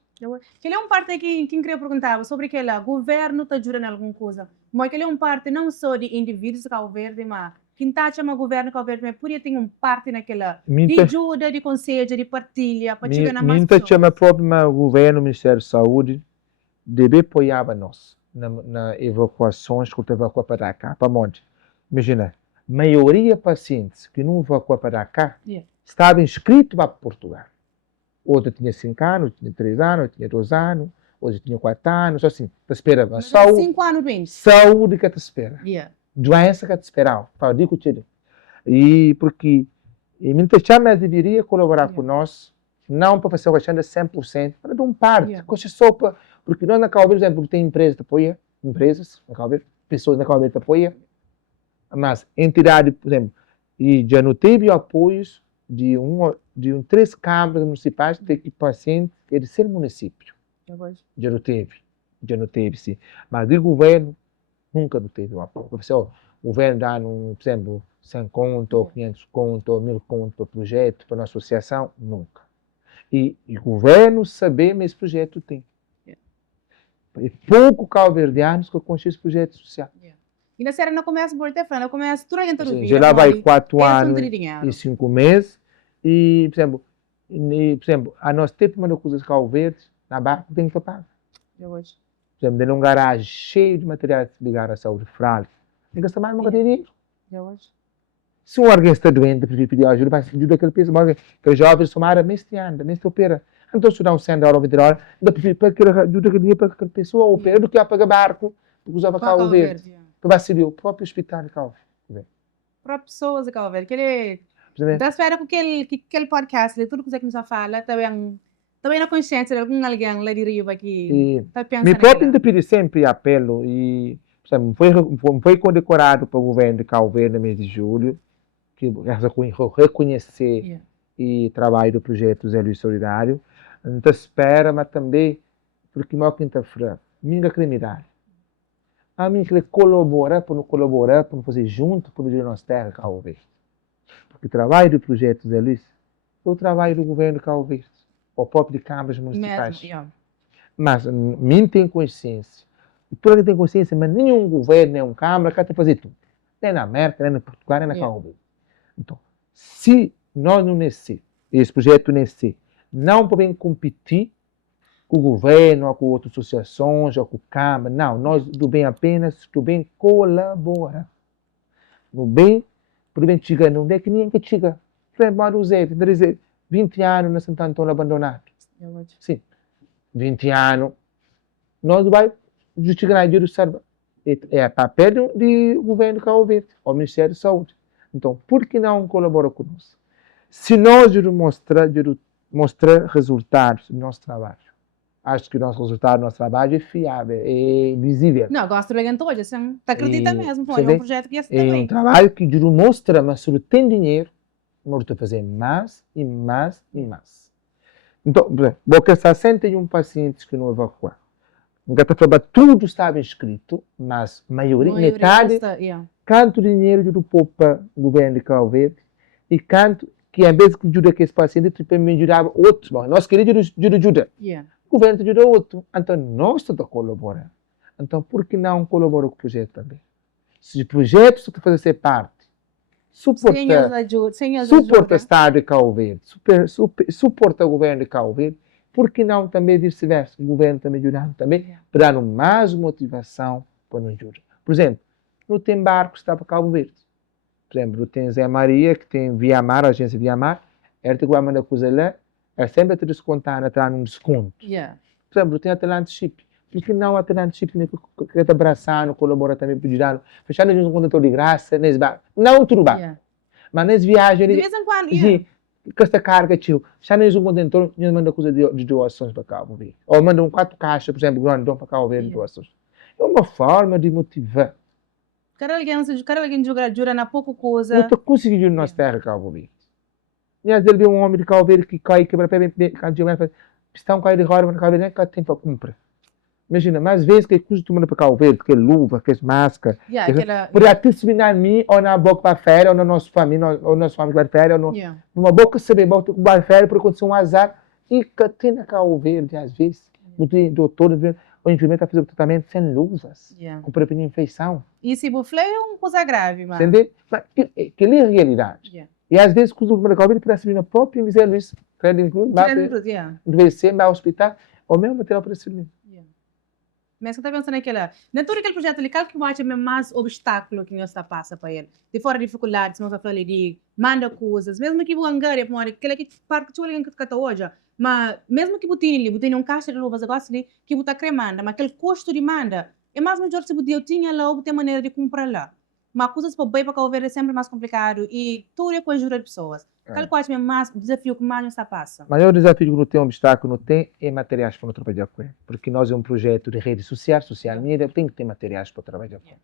Aquele é um parte que queria perguntar sobre aquele governo está ajudando em alguma coisa. Mas aquele é um parte não só de indivíduos que Cabo Verde, mas quem está chamando governo Cabo Verde, mas podia ter um parte naquela de ajuda, de conselho, de partilha, para chegar na mais pessoas. Chama próprio governo, Ministério da Saúde, deve apoiar nós na evacuações que evacuar para cá, para onde? Imagina, a maioria dos pacientes que não evacuam para cá estavam inscritos para Portugal. Outro tinha 5 anos, tinha 3 anos, tinha 2 anos, outro tinha 4 anos, assim, te espera. Saúde, 5 anos bem. Saúde que te espera. Yeah. Doença que te espera. Digo te. E porque muita chama deveria colaborar com nós, não para fazer uma questão de 100%, para dar um parte, só para, porque nós na Cabo Verde, por exemplo, tem empresas que apoiam, empresas na Cabo Verde, pessoas na Cabo Verde que apoiam, mas entidade, por exemplo, e já não teve apoios de 3 câmaras municipais de que paciente é de ser município. Já não teve, sim. Mas de governo, nunca não teve um apoio. O governo dá, por exemplo, 100 conto, ou 500 conto, ou 1000 conto para projeto, para uma associação, nunca. E o governo saber, mas esse projeto tem. É pouco cabo-verdianos que conhecem esse projeto social. E na série não começa por telefone, não começa tudo aí todo dia. Já lá vai 4 anos e 5 meses. E, por exemplo, a nós temos uma coisa de Cabo Verde, na barca, tem que pagar. Por exemplo, tem um garagem cheio de materiais ligados à saúde frágil. Tem que gastar mais uma dinheiro. Se alguém está doente, pedir ajuda, vai ajudar aquele pessoa, que jovens tomaram neste ano, neste opera. Então, se dá 100 horas ou 20 horas, ainda prefiro para que ajude aquele dinheiro para aquela pessoa opera do que a pagar barco, porque usava Cabo Verde. Para ser o próprio hospital de Cabo Verde. Para pessoas de Cabo Verde, que ele... Da espera que aquele podcast, tudo que nos fala, também na consciência de alguém lá de Rio aqui, está pensando. Me próprio pedir sempre apelo e, por exemplo, foi condecorado pelo governo de Cabo Verde no mês de julho, que reconhecer o trabalho do projeto Zé Luís Solidário. Então espera, mas também, porque na quinta-feira, minha criminalidade. A mim que colaborar, para não fazer junto com o nosso terra, Cabo Verde. Porque o trabalho do projeto Zé Luís é o trabalho do governo de Cabo Verde, ou próprio de câmaras municipais. Mas mim tem consciência. E todo tem consciência, mas nenhum governo, nem um câmara, quer fazer tudo. Nem na América, nem na Portugal, nem na Cabo Verde. Então, se nós não nascer, esse projeto nascer, não podemos competir com o governo, ou com outras associações, ou com o câmara. Não, nós do bem apenas, do bem colabora. No bem, por bem chega, não é que ninguém que chega. Por exemplo, o Zé, 20 anos na Santo Antônio abandonado. Sim, 20 anos. Nós vai justificar dinheiro do é papel do governo de Cabo Verde, ou Ministério da Saúde. Então, por que não colabora conosco? Se nós mostrar mostrar resultados do nosso trabalho. Acho que o nosso resultado do nosso trabalho é fiável, é visível. Não, gosto de legal hoje, assim, tá acredita mesmo, você foi vê? um projeto que ia ser É um também. trabalho que mostra, mas se tem dinheiro, nós temos que fazer mais e mais e mais. Então, por exemplo, porque 61 pacientes que não evacuaram. Tudo estava escrito, mas metade, quanto dinheiro do para o governo de Cabo Verde e quanto que, em vez de ajudar aqueles pacientes, tipo, melhorava outros. Bom, nós queríamos ajuda. O governo ajuda outro. Então, nós estamos colaborando. Então, por que não colaborar com o projeto também? Se o projeto está fazer parte, suporta o Estado de Cabo Verde, suporta o governo de Cabo Verde, por que não também vice-versa? O governo também ajudando também, para dar mais motivação para nos ajudar. Por exemplo, não tem barcos que está para Cabo Verde. Por exemplo, tem Zé Maria, que tem Via Mar, a agência Via Mar, ele tem que mandar coisa lá, ele sempre tem descontar, entrar num desconto. Por exemplo, tem Atlante Chip. Por que não Atlante Chip que está abraçando, colabora também para ajudar, fechando um contentor de graça, nesse barco. Não tudo bem. Mas nessa viagem, de vez em quando, com esta carga, tio, já nem um contentor, não manda coisa de doações para Cabo Verde. Ou manda 4 caixas, por exemplo, grande, para Cabo Verde de doações. É uma forma de motivar. Cara, alguém jura na pouca coisa. Eu estou conseguindo nossa terra, Cabo Verde. E às vezes, um homem de Cabo Verde que cai, quebra pé, quando faz, estão caindo de roda, mas Cabo Verde nem tem para comprar. Imagina, mas às vezes que custa tomando para Cabo Verde, que é luva, que é máscara, por até subir na mim, ou na boca para a férias, ou na nossa família, ou na nossa família para a férias, ou numa boca saber, boca para a férias, por acontecer um azar, e que tem na Cabo Verde, às vezes, o doutor, o enfermeiro está fazendo tratamento sem luvas, com prevenir infecção. E se buflê é uma coisa grave, mano. Entendeu? Mas que é a realidade. E às vezes, quando o Cabo Verde para subir na própria miséria, isso, deve ser, vai ao hospital, ou mesmo material para servir. Mas eu estava pensando naquela. Não todo aquele projeto ali, qual que eu acho mais obstáculo que nós passa para ele? De fora dificuldades, nós vamos falar de manda coisas, mesmo que o hangar, aquele que parte que alguém que está hoje, mas mesmo que botine um caixa de luvas, agora ali, que botar cremanda, mas aquele custo de manda, é mais melhor se eu tinha lá, ou ter maneira de comprar lá. Mas coisas para bem para Cabo Verde é sempre mais complicado e tudo é com a ajuda de pessoas. Qual que eu acho mais desafio que mais nos passa? O maior desafio que não tem, obstáculo não tem, é materiais para não trabalhar com ele. Porque nós é um projeto de rede social media, tem que ter materiais para trabalhar com ele.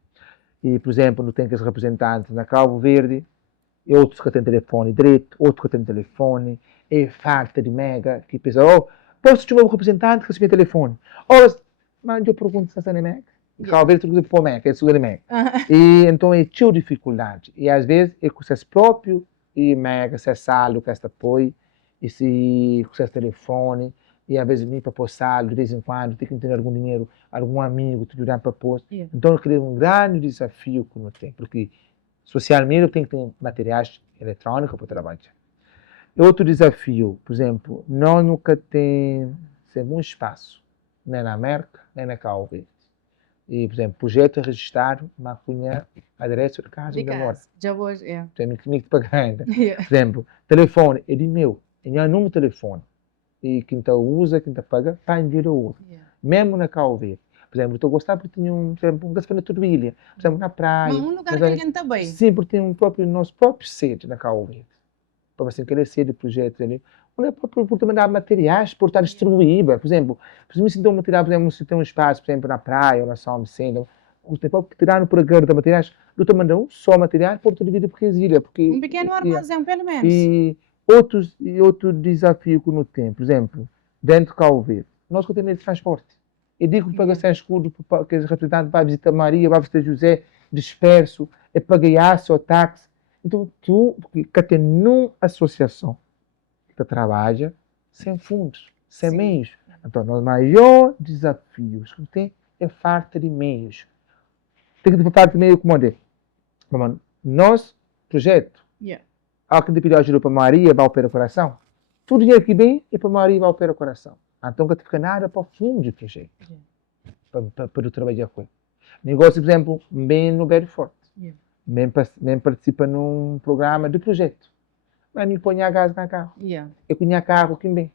E, por exemplo, não tem que os representantes na Cabo Verde, e outros que têm telefone direito, outros que têm telefone, é farta de mega, que pensa, posso chamar um representante que recebe telefone? Mas eu pergunto se é mega. Cabo Verde tudo por mega, é tudo de mega. E então é tio dificuldade. E às vezes é com seus próprios e mega, se é saldo que está apoio, e se com seu telefone, e às vezes nem para pôr saldo, de vez em quando, tem que ter algum dinheiro, algum amigo te ajudar para pôr. Então eu creio um grande desafio que não tem, porque socialmente tem que ter materiais eletrônicos para trabalhar. Outro desafio, por exemplo, nós nunca temos um espaço, nem na América, nem na Cabo Verde. E, por exemplo, projeto registrado, mas punha adereço de casa onde mora. Já vou, Tem que pagar ainda. Por exemplo, telefone é de meu, é número de telefone. E quem usa, quem paga, para enviar o outro. Mesmo na Cabo Verde. Por exemplo, estou gostando porque tinha um gasolina de turbilha. Por exemplo, na praia. Mas um lugar que alguém está bem. Sim, porque tem nosso próprio sede na Cabo Verde. Para você querer ser de projetos ali. Não é por também dar materiais, por estar distribuído. Por exemplo, se tem um material, por exemplo, se tem um espaço, por exemplo, na praia ou na São Vicente, tem que tirar por agora de materiais, não estou mandando só materiais, por toda a vida porque exília. Um pequeno armazém, pelo menos. E outro desafio que não tem, por exemplo, dentro de Cabo Verde, nós temos de transporte. Eu digo que paga sem escudo, que os representantes vão visitar Maria, vão visitar José, disperso, é pagar aço ou táxi. Então, porque tem nenhuma associação que trabalha sem fundos, sem meios. Então, o maior desafio que tem é falta de meios. Tem que ter falta de meios como é? Nosso projeto, há que pedir ajuda para Maria, vai operar o coração. Tudo dinheiro que vem é para Maria, vai operar o coração. Então, não fica nada para o fundo do projeto, para trabalhar com ele. Negócio, por exemplo, bem no Belfort. Nem participa num programa de projeto. Mas nem põe a gás na carro. Eu punha carro que bem.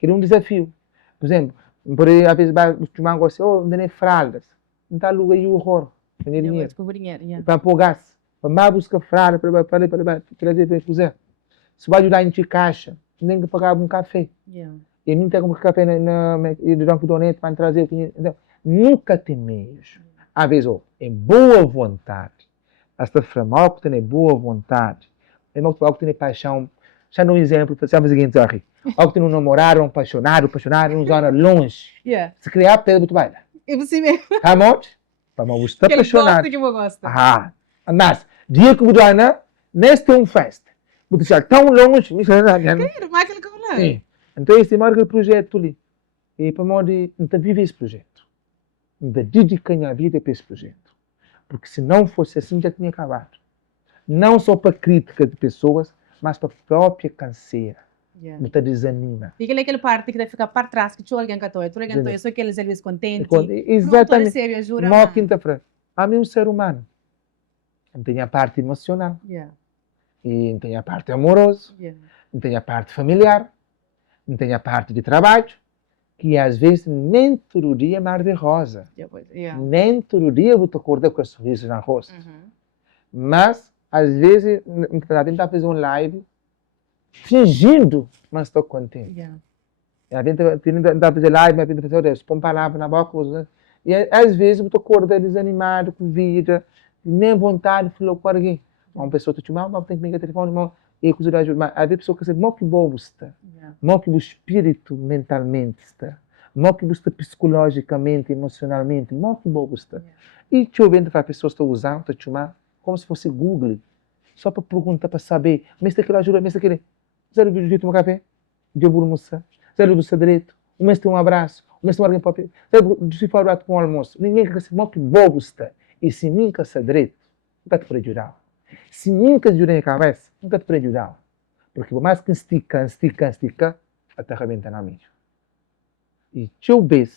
Era um desafio. Por exemplo, por aí, às vezes, os chumangos assim, não é fraldas. Não está aluga aí o horror. Não é dinheiro. Para pôr gás. Para buscar fralda, para trazer para cozer. Se vai ajudar em caixa, nem que pagava um café. Yeah. E não tem como café e durante o donete para trazer. Então, nunca tem meios. Às vezes, é boa vontade. Esta frama, algo que tem boa vontade. Algo que tem paixão. Já no exemplo, pensamos o seguinte, algo que tem um namorado, um apaixonado, num zona longe. Yeah. Se criar, pede muito bem. É você mesmo. Tá bom? Tá bom, você está Que ele apaixonado. gosta que eu gosto. Ah, mas, dia que você vai, neste é um festa. Você já tão longe, me chama. Quero, mas aquele que eu falei. Sim. Então, esse é o projeto ali. E para nós, não viver esse projeto. Não dedicar a vida para esse projeto. Porque se não fosse assim, já tinha acabado. Não só para crítica de pessoas, mas para a própria canseira. Yeah. Não te desanima. E aquele parte que deve ficar para trás, que tu alguém cantou, tu alguém cantou, só aqueles eles contentes. Exatamente. Sério, jura. Uma quinta-feira. A mim, um ser humano. Tem a parte emocional. Yeah. E tem a parte amorosa. Yeah. Tem a parte familiar. Tem a parte de trabalho. Que às vezes nem todo dia é mar de rosa. Yeah. Nem todo dia eu te acordar com sorriso na rosto. Mas, às vezes, a gente está fazendo um live fingindo, mas estou contente. Yeah. A gente está fazendo live, mas a gente está fazendo palavra na boca. E às vezes eu estou acordando desanimado com vida, nem vontade de falar com alguém. Uma pessoa te chama, mas tem que pegar o telefone, e coisa de ajuda. Mas às vezes a pessoa quer dizer, não que bom está. Não que o espírito mentalmente está. Não que você psicologicamente, emocionalmente. Não que bom está. E deixa eu ver, as pessoas estão usando, te chamar, como se fosse Google. Só para perguntar, para saber. Mas tem que ajuda, mas tem que zero vídeo de tomar café, de almoçar, zero do direito, um mês tem um abraço, um mês tem alguém para zero de falar com o almoço. Ninguém quer saber que bom está. E se nunca se direito, nunca te prejudicial. Se nunca ajuda a cabeça, nunca te prejudicial. Porque por mais que estica, até arrebenta na mídia. E deixa eu ver,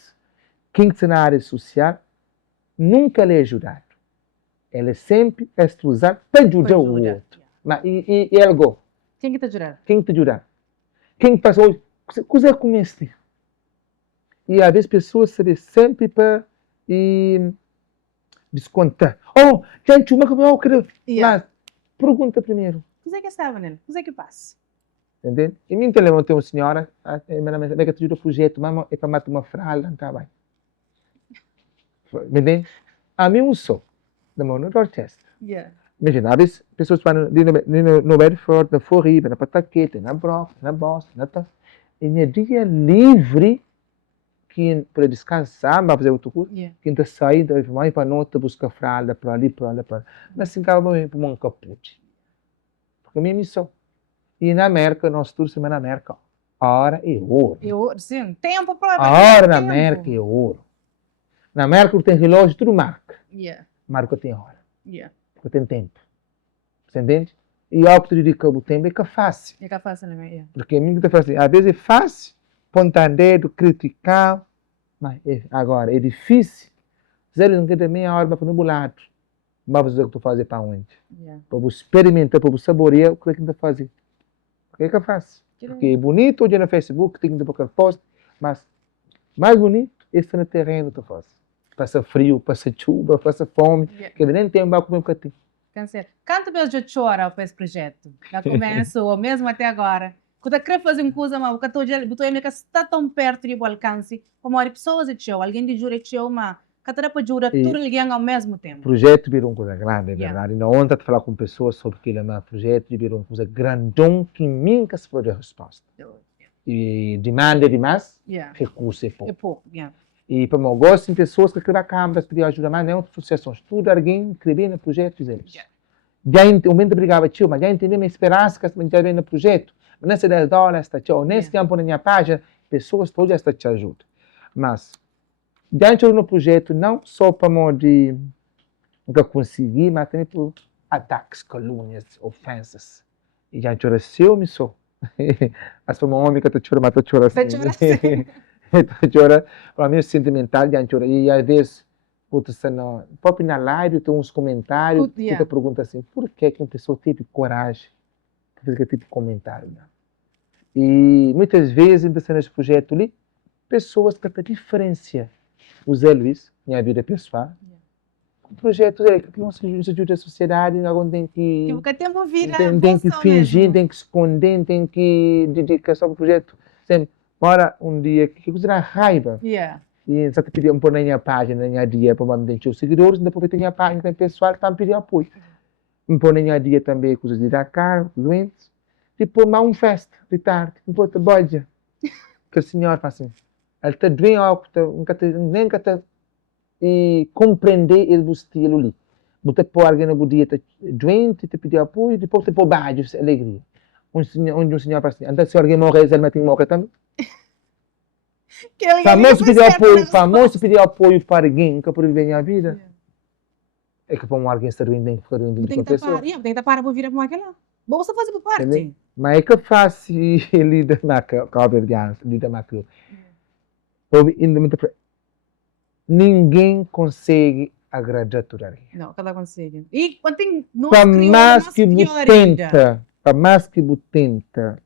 quem está na área social, nunca lhe é ajudado. Ele sempre é usado para ajudar o outro. Mas, e ele go. Quem que te ajudar? Quem te ajudar? Quem faz hoje? Coisa como este. E às vezes pessoas sabem sempre para descontar. Oh, gente, uma que eu quero. Mas pergunta primeiro. O que é que estava nele? O que é que passa? Entendeu? E minha telefone tem uma senhora, que te ajuda o projeto, mas é para matar uma fralda, não está bem. Entendeu? A mim um só, da mão no Dorchester. Imagina, às vezes pessoas vão no Bedford, na Florida, na Pataqueta, na Brockton, na Boston, e no dia livre, que para descansar, para fazer outro curso, que ainda sai da mãe para nota, buscar fralda, para ali. Mas assim, acaba para um caput. Porque a minha missão. E na América, nós todos estamos na América, a hora é ouro. Sim, tempo para a hora na América é ouro. Na América tem relógio, tudo marca. Marca tem hora. Porque tem tempo. Você entende? E ao que tu dedica o tempo é que é fácil. É que é fácil, né? Porque a mim que fácil. Às vezes é fácil, pontar dedo, criticar, mas agora é difícil. Zero não quer meia hora para no lado. Mas você o que tu fazer para onde? Para você experimentar, para você saborear o que tu fazer. Porque é que é fácil. Porque é bonito hoje no Facebook, tem que ter post, mas mais bonito é estar no terreno que tu faz. Passa frio, passa chuva, passa fome, que nem tem para comer um bocadinho. Quanto vezes já chora para esse projeto? Já começou, mesmo até agora. Quando eu quero fazer uma coisa, mas eu estou está tão perto do alcance, como as pessoas de show, alguém de jura de show, mas cada para jura tudo ligando ao mesmo tempo. O projeto virou uma coisa grande, é verdade. E ontem eu falar com pessoas sobre aquilo, mas o projeto virou uma coisa grandão que nunca se pode dar resposta. E demanda demais, recurso é pouco. E para eu gosto de pessoas que querem câmeras, pedir ajuda, mas não sucessões. Tudo alguém escrever no projeto e eles. Já o momento brigava, tio, mas já entendi minha esperança que já vem no projeto. Mas nesse $10 está tio, nesse tempo na minha página, pessoas todas estão te ajudando. Mas já entrou no projeto não só para de nunca conseguir, mas também por ataques, calúnias, ofensas. E já entrou ciúme só. Mas para um homem que está chorando, mas está chorando assim. Para mim é sentimental, e às vezes, próprio na live, tem uns comentários, que te pergunta assim, por que uma pessoa teve coragem de fazer aquele tipo de comentário? Né? E muitas vezes, nesse projeto ali, pessoas que têm diferença. O Zé Luiz, minha vida pessoal, o projeto é que não se ajuda a sociedade, agora tem que... Tipo, que tempo vira Tem que bolsa fingir, mesmo. tem que esconder, tem que dedicação ao projeto. Sempre. Ora, um dia, que será raiva? Yeah. E só te pedir pôr na minha página, na minha dia, para me os seguidores, depois tem a página, tem pessoal que está a pedir apoio. Me pôr na minha dia também coisas de Dakar, doentes. Tipo, mas um festa de tarde, me pôr te boja. Que o senhor faz assim. Ele está doente, nem que está e compreender ele estilo ali. Você pôr alguém na dia doente, te pedir apoio, depois te pôr badge, alegria. Onde um senhor faz assim, então se alguém morrer, ele vai ter que morrer também. Que ele Famoso pedir apoio para alguém que por ele vem à vida. É que para alguém estar doente, tem que ficar doente Tem com a que pessoa. tapar, tem que tapar para vir para aquela. Bolsa fazer por parte. Mas é que faz lida na caberdiana, lida macro. Ninguém consegue agradar tudo ali. Não, cada consegue. E quando tem Para mais que você tenta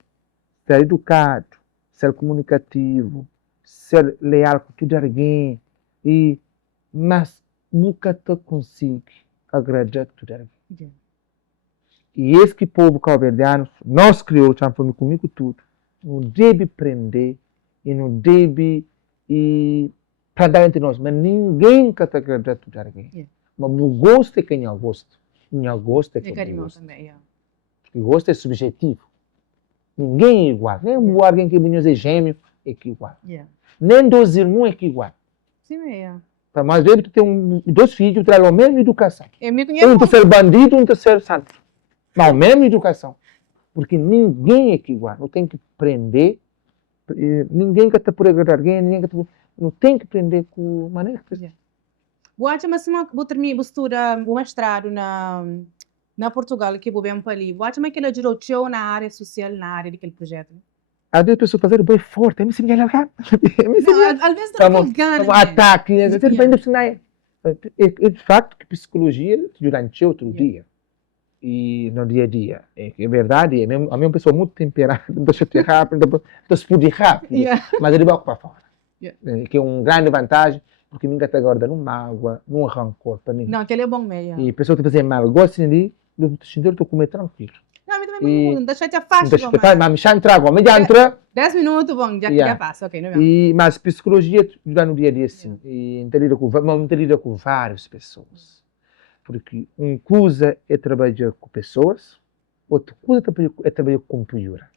ser educado, ser comunicativo, ser leal com tudo alguém, mas nunca te consegue agradar tudo alguém. Yeah. E esse que o povo cabo-verdiano, nós crioulos, estamos comigo tudo, não deve prender e não deve para dar entre nós, mas ninguém quer te agradar tudo alguém. Yeah. Mas o gosto é quem é o gosto. Quem gosto é É quem é carinhoso gosto. também, yeah. Porque o gosto é subjetivo. Ninguém é igual. Nem alguém que é gêmeo é que igual. Yeah. Nem dois irmãos é que igual. Sim, é. Para mais vezes, tu tem dois filhos, tu traz a mesma educação. Um tem ser bandido, um tem ser santo. Mas a mesma educação. Porque ninguém é que igual. Não tem que prender. Ninguém quer te por agradar alguém, não tem que prender com maneira que yeah. Boa, mas se vou terminar, vou mestrado na Portugal, que vou bem para ali. Boa, mas que ele ajudou na área social, na área daquele projeto. Às vezes a pessoa fazer bem forte, me sinto largar. Às vezes está como ataque, é de facto que psicologia durante outro dia. E no dia a dia. É verdade, a minha pessoa muito temperada, não chatear rápido, não explodir rápido, mas ele vai para fora. Que é uma grande vantagem, porque ninguém te guarda numa mágoa, num rancor para ninguém. Não, aquele é bom mesmo. E a pessoa que te faz mal, gosta de estou comer tranquilo. Não, mas também não deixa te fácil. Mas já entra, mas já entra. 10 minutos, bom, já passa, ok, não é? Mas psicologia ajuda no dia a dia, sim. E lida com várias pessoas. Porque uma coisa é trabalhar com pessoas, outra coisa é trabalhar com computador.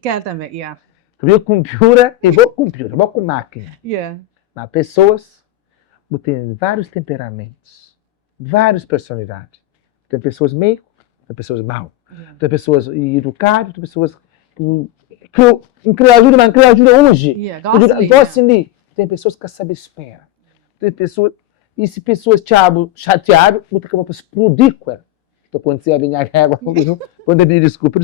Quer também, yeah. Trabalhar com computador e vou com máquina. Yeah. Mas pessoas têm vários temperamentos, várias personalidades. Tem pessoas meio, tem pessoas mal. Yeah. Tem pessoas educadas, tem pessoas que criam ajuda, mas não criam ajuda hoje. Gostam de. Tem pessoas que sabem esperar. Tem pessoas. E se pessoas chateadas, vou ter que explodir com ela. Então, quando você vem a régua, quando eu digo desculpa,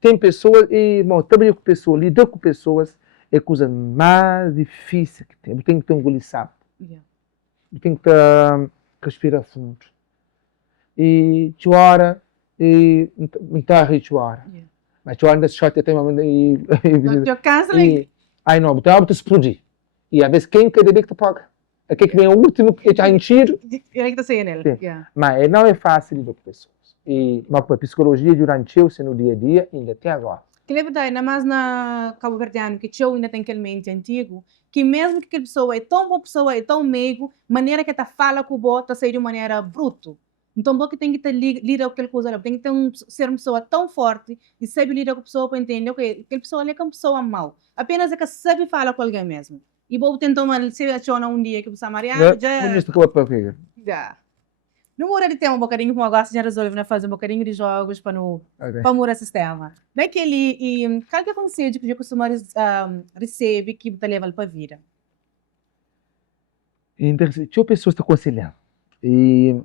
tem pessoas, e trabalhar com pessoas, lidar com pessoas é a coisa mais difícil que tem. Tem que ter um gole sapo. Tem que respirar fundo. E chora, e então chora. Mas chora ainda chora até o momento e aí não, então eu explodir. E às vezes quem quer beber que te paga. É que vem o último que está enchido. Ele que está sem ele. Mas não é fácil lidar com pessoas. Mas a psicologia durante o no dia a dia ainda até agora. Que é verdade, ainda mais na Cabo Verdeano, que eu ainda tem aquele mente antigo, que mesmo que aquela pessoa é tão boa pessoa, é tão meigo, maneira que está fala com o boa, está de uma maneira bruto. Então, você tem que lidar com aquela coisa, tem que ser uma pessoa tão forte e saber lidar com a pessoa para entender que aquela pessoa é uma pessoa mau. Apenas é que sabe falar com alguém mesmo. E vou tentar se achar um dia que você Mariano já. No mundo de ter um bocadinho como agora, já resolve fazer um bocadinho de jogos para mudar o sistema. Naquele, e qual que é o conselho que eu costumo receber que você leva para a vida? Interessante. Tinha pessoas que estão aconselhando. E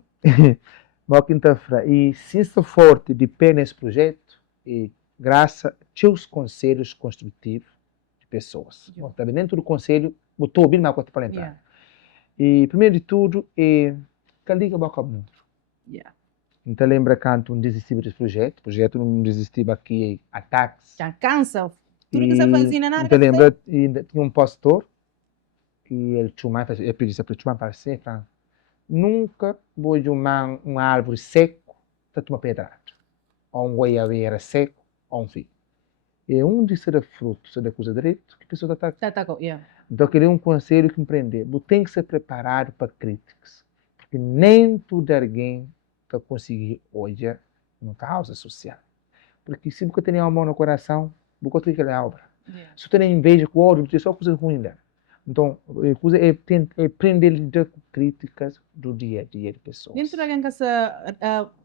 e se isso forte de pé nesse projeto, e graças a os conselhos construtivos de pessoas. Bom, também dentro do conselho, botou ouvindo uma coisa para entrar. E primeiro de tudo, liga a boca mundo. Então lembra quando não desistiu desse projeto, o projeto não desistiu aqui, ataques. Já cansa. Tudo que você fazia na área. Então lembra, tinha um pastor, que ele pediu para chamar para ser, nunca vou uma árvore seco para tomar pedrada. Ou um goiabeira seco, ou um figo. É de ser fruto, ser da coisa direito, que a pessoa está Atacou, yeah. Então, eu queria um conselho que me prender. Você tem que ser preparado para críticas. Porque nem tudo alguém está conseguir hoje uma causa social. Porque se você tem amor no coração, você tem aquela obra. Yeah. Se você tem inveja com o outro, você só coisa ruim dela. Então, a coisa é aprender a lidar com críticas do dia a dia de pessoas. Dentro de alguém que se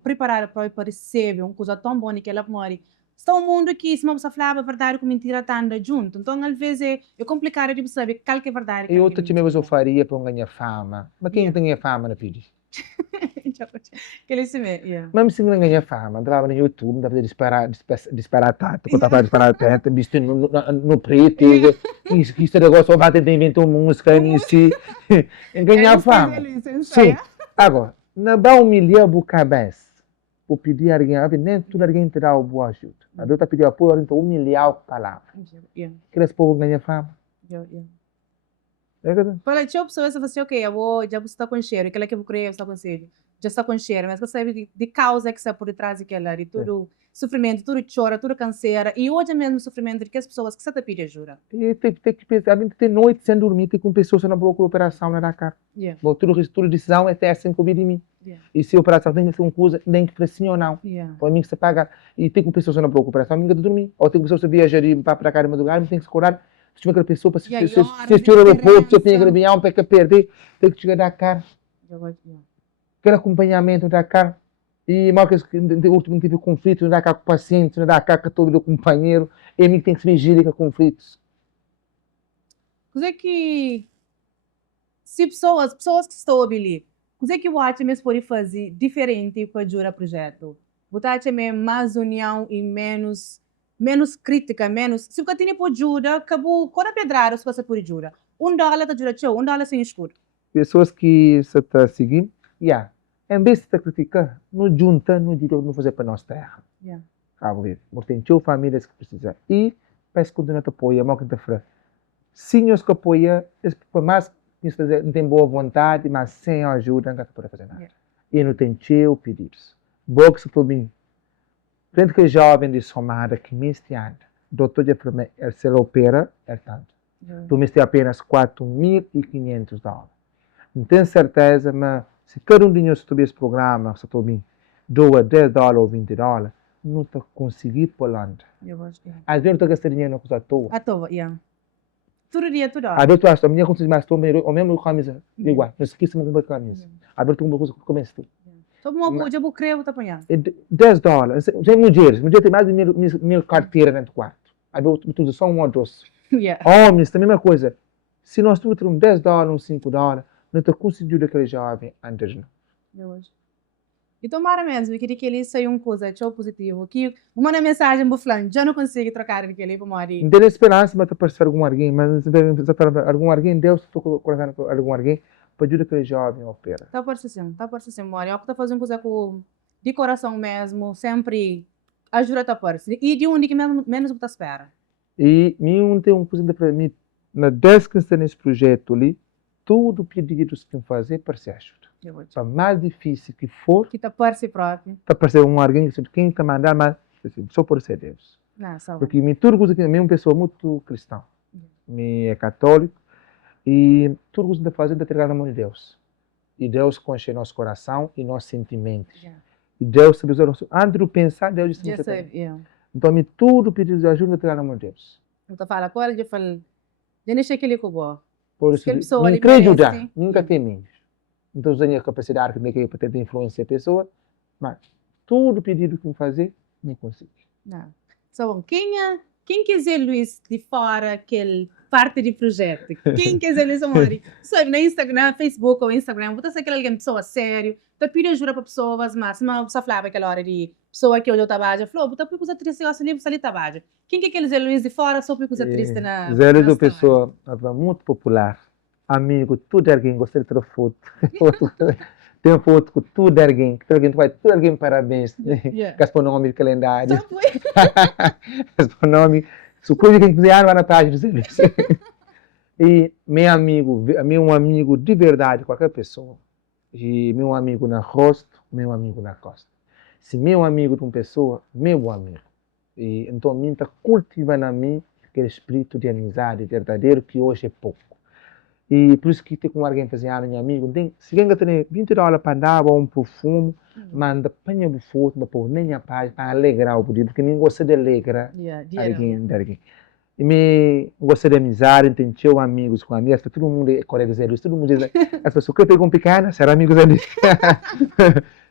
preparar para receber uma coisa tão boa que ela mora, está um mundo que se uma pessoa falava verdade com mentira estando junto. Então, às vezes, é complicado de saber qual que é verdade. E outra também eu faria para ganhar fama. Mas quem não ganha fama na vida? Aquele se vê, yeah. Mas se não ganha fama, entrava no YouTube, estava a disparar tanto, quando estava a disparar tanto, visto no preto, que este negócio só vai ter inventar música nisso, ganhar fama. Sim. Agora, não vai humilhar a cabeça, por pedir a alguém, nem tudo alguém te dá boa ajuda. A Deus está pedindo apoio, então humilhar a palavra. Que esse povo ganha fama. Fala, tinha pessoas que falam assim, ok, eu vou, já está com cheiro, aquela que eu criei está com cheiro, já está com cheiro, mas você sabe de causa que está por detrás daquela, de tudo sofrimento, tudo chora, tudo canseira, e hoje é mesmo sofrimento de que as pessoas que você está pedindo ajuda. E tem que pensar, tem noite sem dormir, tem com pessoas que não procura operação na cara. Bom, tudo decisão é ter sem Covid em mim. E se a operação tem que ser uma coisa, nem que precinho ou não. Para mim que se paga, e tem com pessoas que não procura operação, ninguém dormir. Ou tem com pessoas que viajar para cá de madrugada, tem que se curar. Se tiver aquela pessoa, se estiver no aeroporto, se tem aquele avião, para que perder, tem que chegar da cara. Aquele acompanhamento da cara. E mal que o último tipo de conflito, não dá cá com o paciente, não dá cá com todo o companheiro, e a mim tem que se vigiar com conflitos. Coisa que, se pessoas que estão a belir, coisa que o acho mesmo pode fazer diferente para ajudar o projeto? Você acha mais união e menos crítica, menos... Se você tem por ajuda, acabou com a pedrada se você por ajuda. $1 te ajuda, $1 sem escuro. Pessoas que você está seguindo, em vez de criticar, não junta, não diga, não fazer para nós terra. Tem famílias que precisam. E peço que não te apoia, mal que te frá. Sim, os que apoiam, por mais que não tem boa vontade, mas sem ajuda, não pode fazer nada. E não tem teu pedidos. Boa que se for bem. Frente que jovem de somada que me anda, doutor de primeiro, se ele opera, é tanto. Tu me apenas $4.500. Não tenho certeza, mas se cada de nós tiver esse programa, se estou bem, doa $10 ou $20, não está conseguir por lá. Às vezes não está gastando dinheiro na coisa à toa. À toa, Todo dia, toda hora. Às vezes tu acha, a minha consegue mais tomar, ou mesmo camisa, igual, não esqueça de comprar camisa. Às vezes tu compra coisa que começa tu. Todo mundo já vou crer, vou te apanhar. $10. Tem mulheres tem mais de mil carteiras dentro do quarto. Às vezes tu usa só um ou dois. Homens, também a mesma coisa. Se nós temos $10, $5, não está conseguindo aquele jovem antes não. E tomara mesmo, eu queria que ele saia uma coisa tão positiva, que uma mensagem buflando, já não consigo trocar aquele para morrer. Não tem esperança para aparecer algum alguém, mas algum alguém, Deus está colocando algum alguém para ajudar aquele jovem a operar. Está por assim, Mori. Eu estou fazendo coisa de coração mesmo, sempre ajuda a tapar. E de onde que menos você espera. E mim tem uma coisa para mim, na 10 que está nesse projeto ali, tudo pedido que tem que fazer para se ajuda. Para mais difícil que for, que está por si próprio. Está para ser um alguém que quem está mandando, mas só por ser Deus. Porque me tudo coisa que é uma pessoa muito cristã, me é católico e tudo que está fazendo é entregar na mão de Deus. E Deus conhece nosso coração e nossos sentimentos. E Deus sabe antes de pensar, Deus já sabe. Então me tudo pedido de ajuda é entregar na mão de Deus. Então fala, agora eu falo, já nem sei que ele cobrou. Por isso, não quer ajudar, nunca tem menos. Então, eu tenho a capacidade que tenho para tentar influenciar a pessoa, mas tudo pedido que me fazer, não consigo. Então, quem quiser Luís de fora aquele parte do projeto, quem quiser Luís Amori, sabe, no Instagram, Facebook ou Instagram, você sabe que alguém pessoa sério, tá pedindo ajuda para pessoas, mas não só falava aquela hora de pessoa que olhou o trabalho, falou, você pode usar triste, você livre, você trabalho. Quem quer dizer Luís de fora, só pode usar triste na... Zé Luís é uma pessoa muito popular. Amigo, tudo alguém gosta de ter foto. Tem foto com tudo alguém, tudo alguém parabéns. Gaspar nome de calendário. Gaspar nome, se coisa que quiser, vai na tarde do E meu amigo de verdade, qualquer pessoa, E meu amigo na rosto, meu amigo na costa. Se meu amigo de uma pessoa, meu amigo. E então a mim está cultivando a mim aquele espírito de amizade verdadeiro que hoje é pouco. E por isso que tem como alguém fazer minha amigo, se alguém tem 20 dólares para dar um perfume, manda panha o foto, para nem a paz, para alegrar o dia, porque ninguém gosta de alegrar alguém. E me gosta de amizade, tem amigos com amigas, todo mundo é colega zero, todo mundo diz, as pessoas que pegam pequena, serão amigos ali.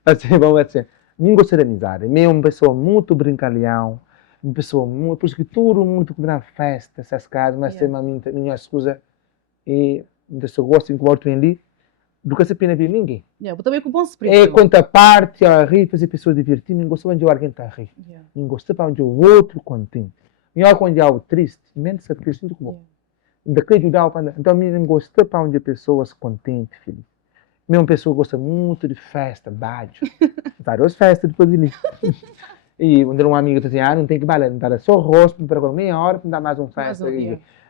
Assim, vamos assim. Me gosta de amizade, me é uma pessoa muito brincalhão, uma pessoa muito, por isso que todo mundo na festa, essas casas, mas tem minha escusa e eu gosto de encontrar ali, do que se pena ver ninguém. Eu também com bom espírito. É quanta parte a rir, fazer pessoas divertir, não gosto de alguém está a rir. Não gosto para onde o outro contente. Melhor quando é algo triste, menos se triste do que bom. Daquele ajudar para então não gosto para onde pessoas contentes, filho. Mesmo pessoa gosta muito de festa, baixo. Várias festas depois de ali. E onde um amigo está assim, não tem que balar, não dá só rosto, para meia hora, não dá mais uma festa.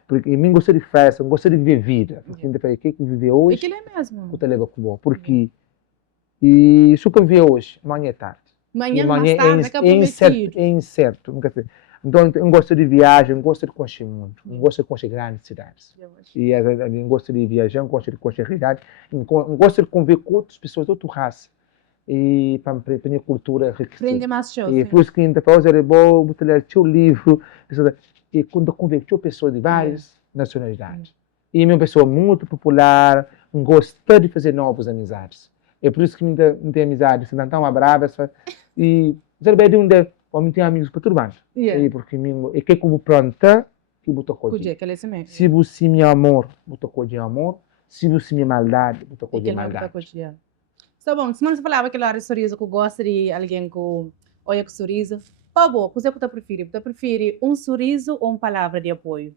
Porque eu gosto de festa, eu gosto de viver vida. Porque ainda falei, o que viver hoje? Aquilo é mesmo. Eu te levo com bom. Porque e se eu viver hoje, amanhã é tarde. Amanhã mais tarde, é incerto. Nunca sei. Então, eu gosto de viagem, eu gosto de conhecer muito, eu gosto de conhecer grandes cidades. E eu gosto de viajar, eu gosto de conhecer realidade, eu gosto de conviver com outras pessoas de outra raça. E para aprender cultura aprender mais show. E por isso que ainda para hoje é bom, vou ler o livro, e quando conviver com pessoas de várias nacionalidades. E é uma pessoa muito popular, gosta de fazer novas amizades. É por isso que não tem amizade, se não está uma brava, e já bem de onde homem tem amigos para tudo mais. E porque é que como pronta que botou coisa. Se você me amor, botou coisa amor. Se você me maldade, botou coisa maldade. Tá bom, se não falava aquela hora de sorriso que gosta de alguém que olha com sorriso, por favor, o que você prefere? Você prefere um sorriso ou uma palavra de apoio?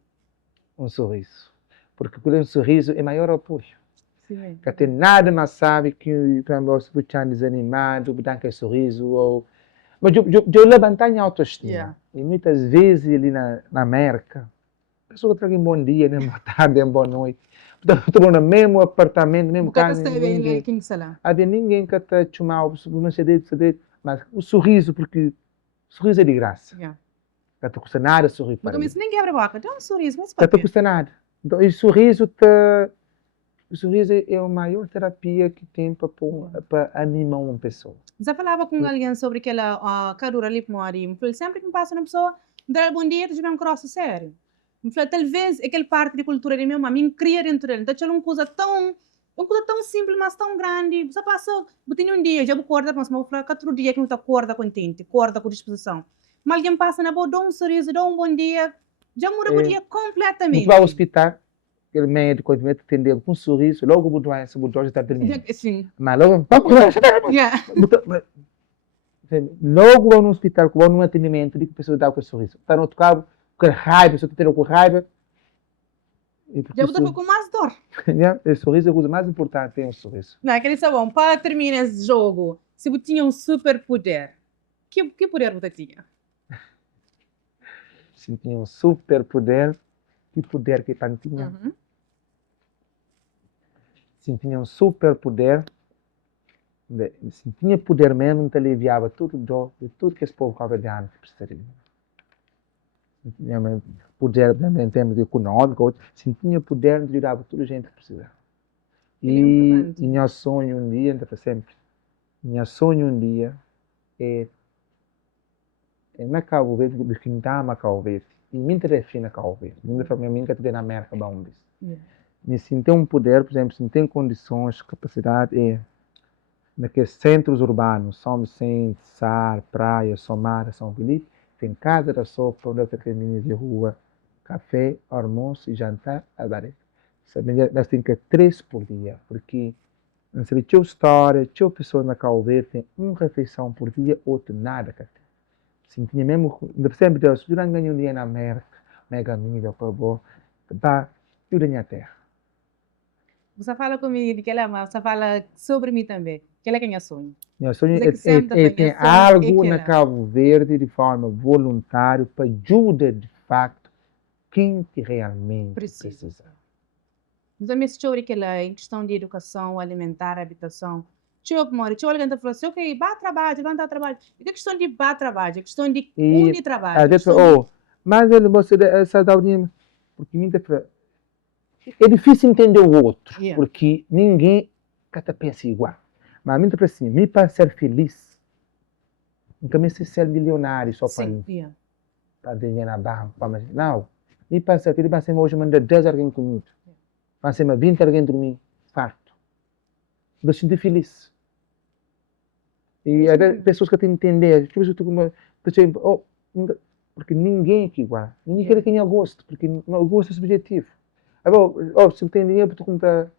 Um sorriso. Porque com um sorriso é maior apoio. Sim. Não tem nada mais sabe que quando você está desanimado, botar aquele sorriso ou mas eu levantar em autoestima. E muitas vezes ali na América, a pessoa que traz um bom dia, nem boa tarde, nem boa noite. Estou no mesmo apartamento, mesmo carro. Havia ninguém que está chamando, não sei mas o sorriso, porque o sorriso é de graça. Não está custa nada sorrir para ele. Ninguém abre a boca, dá um sorriso. Não está custa nada. Então, o sorriso é a maior terapia que tem para animar uma pessoa. Já falava com alguém sobre aquela carura ali que mora e sempre que me passa uma pessoa, dá bom dia, tu um cross sério. Talvez aquela parte de cultura de meu mãe cria dentro dele. Então, é uma coisa tão simples, mas tão grande. Você passa, eu tenho um dia, já vou acordar, mas vou falar 4 dias que não está acorda contente, acorda com disposição. Mas alguém passa na boa, dá um sorriso, dá um bom dia, já muda o dia completamente. Vai ao hospital, aquele médico atendeu com um sorriso, logo o doença, o já está terminando. Sim. Mas logo, logo vão no hospital, vão num atendimento, de que a pessoa dá com sorriso. Está no outro cabo, com raiva, a pessoa está tendo com raiva. Já botou com mais dor. O sorriso é a coisa mais importante, é um sorriso. Não, aquele sabão, para terminar esse jogo, se você tinha um super poder, que poder você tinha? Se tinha um super poder, que poder que eu tinha? Se tinha um super poder, se tinha poder mesmo, então aliviava tudo que esse povo cabo-verdiano precisaria. Se tinha poder em termos econômicos, se tinha poder, ajudava toda a gente que precisava. E meu sonho um dia, para sempre, meu sonho um dia é na Cabo Verde, do que está na Cabo Verde, e me interessa na Cabo Verde, me interessa na América, vamos dizer. Se tem um poder, por exemplo, se tem condições, capacidade, naqueles centros urbanos, São Vicente, Sar, Praia, Somar, São Felipe, tem casa da sopa, onde você tem de rua, café, almoço e jantar, albaré. Nós temos que 3 por dia, porque não sabe, tinha história, tinha pessoas na Cabo Verde, tem uma refeição por dia, outro nada, cara. Se tinha mesmo, sempre Deus, eu não ganho um dia na América, mega amiga, por favor, tá, eu ganho a terra. Você fala comigo de que ela ama, você fala sobre mim também. Que ela ganha sonho. Meu sonho é ter algo na Cabo Verde de forma voluntária para ajudar de facto quem que realmente precisa. Mas a minha história que ela em questão de educação, alimentar, habitação. Tio, mora, tio, alguém tá falando assim, ok, vá trabalho, não dá trabalho. E é questão de vá trabalho, é questão de E onde trabalho, a é gente questão fala, de... oh, mas ele você essa daurinha, porque muita é difícil entender o outro, Yeah. porque ninguém cada pensa igual. Mas muita assim, me para ser feliz, nunca me ser milionário só para Sim, yeah. dinheiro na banca, não. Me para ser feliz, mas hoje mandar 10 alguém comigo, mas 20 alguém dormir, farto. Eu sinto feliz. E há pessoas que têm que entender, tipo, oh, porque ninguém é igual. Ninguém quer quem eu gosto, porque o gosto é subjetivo. Oh, se eu tenho dinheiro, tu compra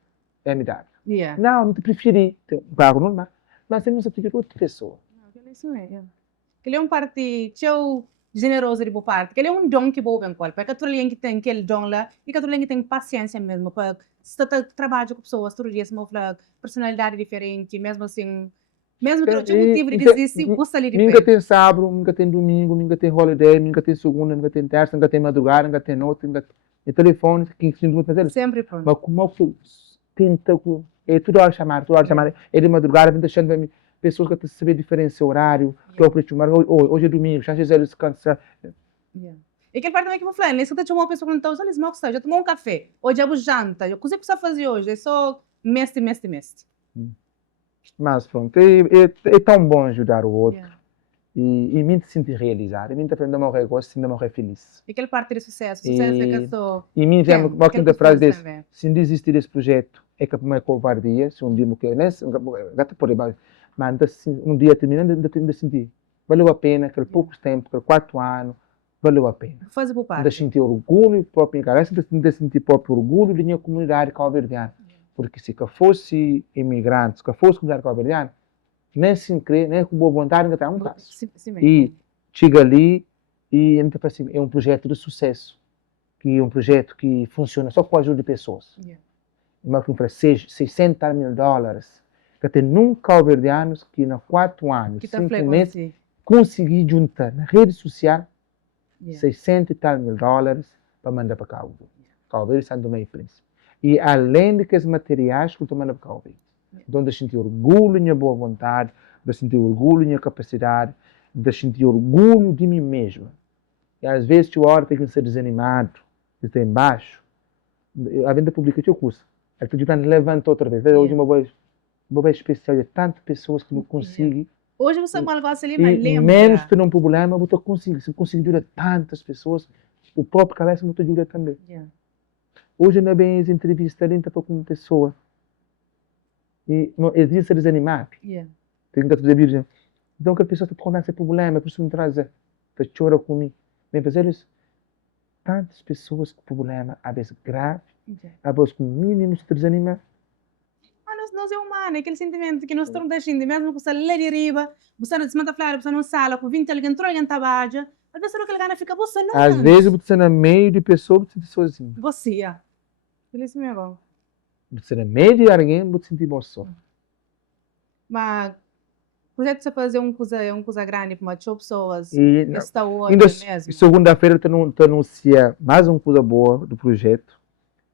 BMW. Yeah. Não, não te preferi. Tem um carro normal. Mas eu não se prefere outra pessoa. Não, é isso mesmo. Ele é um parte generoso de boa parte. Ele é um dom que boa bem qual. Porque todo mundo que tem aquele dom lá e que todo mundo que tem paciência mesmo para se trabalha com pessoas todo dia, se move personalidade diferente, mesmo assim, mesmo que o objetivo de desistir, você ali de Nunca pé. tem sábado, nunca tem domingo, nunca tem holiday, nunca tem segunda, nunca tem terça, nunca tem madrugada, nunca tem noite, nunca tem telefone, que não fazer. Sempre pronto. Mas como é que tenta, é toda hora chamar, é de madrugada, vem deixando pessoas que têm que saber diferenciar o horário, que é o preço hoje é domingo, já eles cansam. E aquele parte também que eu vou falar, se você chamou uma pessoa que não está usando, eles já tomou um café, hoje é janta, o que você precisa fazer hoje? É só mestre. Mas pronto, é tão bom ajudar o outro. E me sentir realizado, me aprender a morrer gosto, me morrer feliz. E aquele parte de sucesso é que só... E me vem uma quinta frase desse, se desistir desse projeto, é que é covardia, se um dia me quer, gata por aí, mas um dia terminando, ainda sentir, valeu a pena, aquele pouco tempo, aquele 4 anos, valeu a pena. Faz por parte. Ainda sentir orgulho próprio em casa, ainda sentir próprio orgulho da minha comunidade cabo-verdiana. Porque se eu fosse imigrante, se eu fosse comunidade cabo-verdiana, nem sem crer, nem com boa vontade, ainda tem um caso. E chega ali e então, assim, é um projeto de sucesso, que é um projeto que funciona só com a ajuda de pessoas. Mas que para $600 mil, que tem nunca cabo-verdianos que em 4 anos, 5 meses, consegui juntar na rede social $600 mil para mandar para Cabo Verde. Cabo Verde, Santo Tomé e Príncipe. E além de que os materiais que eu estou mandando para Cabo Verde. Então, de sentir orgulho da minha boa vontade, de sentir orgulho da minha capacidade, de sentir orgulho de mim mesmo. E às vezes, tu hora tem que ser desanimado, que está embaixo. A venda pública, teu curso. Aí tu levanta outra vez. Hoje uma boa especial de tantas pessoas que não conseguem. Hoje você malva se lembra, lembra. Menos ter um problema, você consegue. Se conseguir ajudar tantas pessoas, o próprio cabeça não te ajuda também. Hoje não é bem as entrevistas, nem para uma pessoa. E eles dizem ser desanimado. Tem que fazer virgem. Então, que a pessoa está com esse problema, por isso me traz, chora comigo. Vem fazer isso. Tantas pessoas com problema, às vezes grave, às vezes com mínimo se desanimar. Nós é humano, aquele sentimento que nós estamos deixando, mesmo que você lê de riba, você não desmanta flora, você não sala, com 20 alguém entrou, alguém trabalha, às vezes aquele cara fica, você não. Às vezes você está no meio de pessoas, você se sozinho. Você, isso mesmo. Você no meio de alguém, você sente emoção. Mas, o projeto você fazer uma coisa grande para umas pessoas, está hoje mesmo. Segunda-feira eu anuncia mais uma coisa boa do projeto.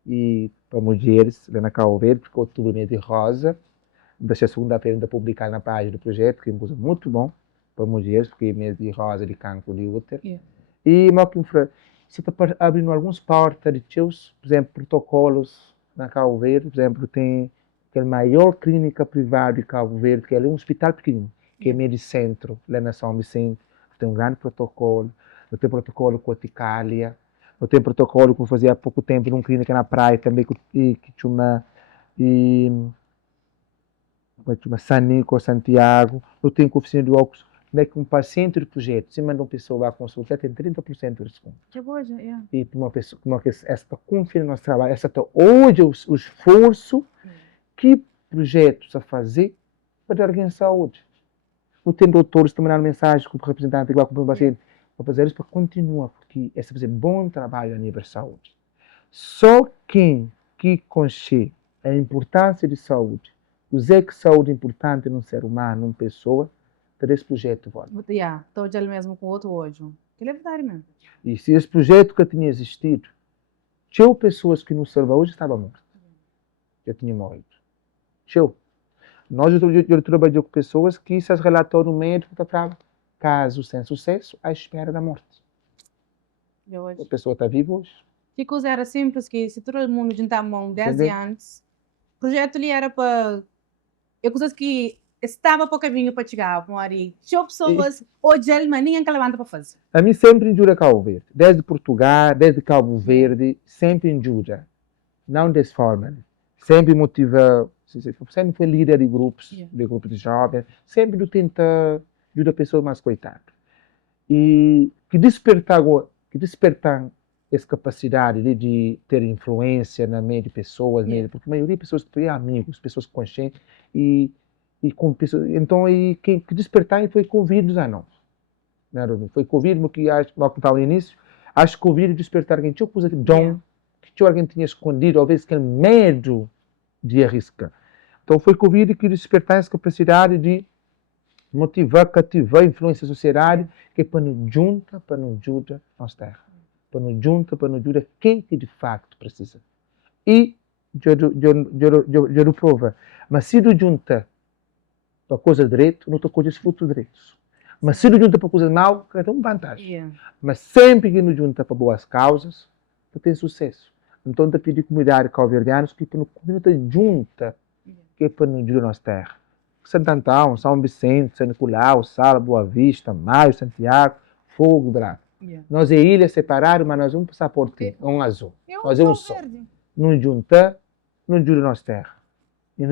E para mulheres, lá na Cabo Verde, porque outubro mês de rosa. Deixa segunda-feira ainda publicar na página do projeto, que é uma coisa muito bom para mulheres, porque é mês de rosa de cancro de útero. E você está abrindo alguns portas de teus, por exemplo, protocolos na Cabo Verde. Por exemplo, tem a maior clínica privada de Cabo Verde, que é um hospital pequeno, que é Medicentro, lá na São Vicente. Tem um grande protocolo. Tem protocolo com a Ticália. Eu tenho protocolo que eu fazia há pouco tempo numa clínica na praia também, que tinha uma Sanico, Santiago. Eu tenho com a oficina de óculos, onde que um paciente do projeto, se manda uma pessoa a consultar, tem 30% de desconto. Que bom, E para uma pessoa que esta confia no nosso trabalho, esta hoje o esforço que projetos a fazer para dar alguém saúde. Eu tenho doutores que mandam mensagem com o representante, igual com o paciente, para fazer isso para continuar, porque é fazer bom trabalho a nível de saúde. Só quem que conhece a importância de saúde, o que saúde é importante num ser humano, numa pessoa, para esse projeto volta. Estou já mesmo com outro hoje. Que é verdade mesmo. E se esse projeto que tinha existido, tinha pessoas que não servem hoje, estavam mortas. já tinha morrido. Show. Nós eu trabalhei com pessoas que se relatório médico está caso sem sucesso, à espera da morte. A pessoa está viva hoje. Que coisa era simples, que se todo mundo juntar a mão 10 Entendeu? anos, o projeto ali era para... É coisas que estava para o caminho para chegar, Mori. Tinha pessoas, hoje ele, mas ninguém que levanta para fazer. A mim sempre injura Cabo Verde. Desde Portugal, desde Cabo Verde, sempre injura. Não dessa forma. Sempre motiva, sempre foi líder de grupos de jovens, sempre tenta ajudar a pessoa mais coitada. E que despertam essa capacidade de ter influência na meio de pessoas, porque a maioria de pessoas têm amigos, pessoas conscientes e com pessoas, então que despertar foi Covid a nós. Foi Covid porque acho que estava no início, acho que Covid despertar alguém tinha coisa que dom, que tinha alguém tinha escondido, talvez aquele medo de arriscar. Então foi Covid que despertar essa capacidade de motivar, cativar a influência da sociedade, que é para nos junta, para nos ajuda a nossa terra. Para nos junta, para nos ajuda quem que de facto precisa. E eu prova. Mas se nos junta para coisa direito, não estou com os frutos direitos. Mas se nos junta para coisas mal, é uma vantagem. Mas sempre que nos junta para boas causas, tem sucesso. Então, eu pedi à comunidade calverdiana que para nos junta, que é para nos ajudar a nossa terra. Santo Antão, São Vicente, São Nicolau, Sala, Boa Vista, Maio, Santiago, Fogo, Braga. Nós é ilha separada, mas nós vamos passar por ti, um azul. Nós é um só. Nos junta, nos ajuda a nossa terra. E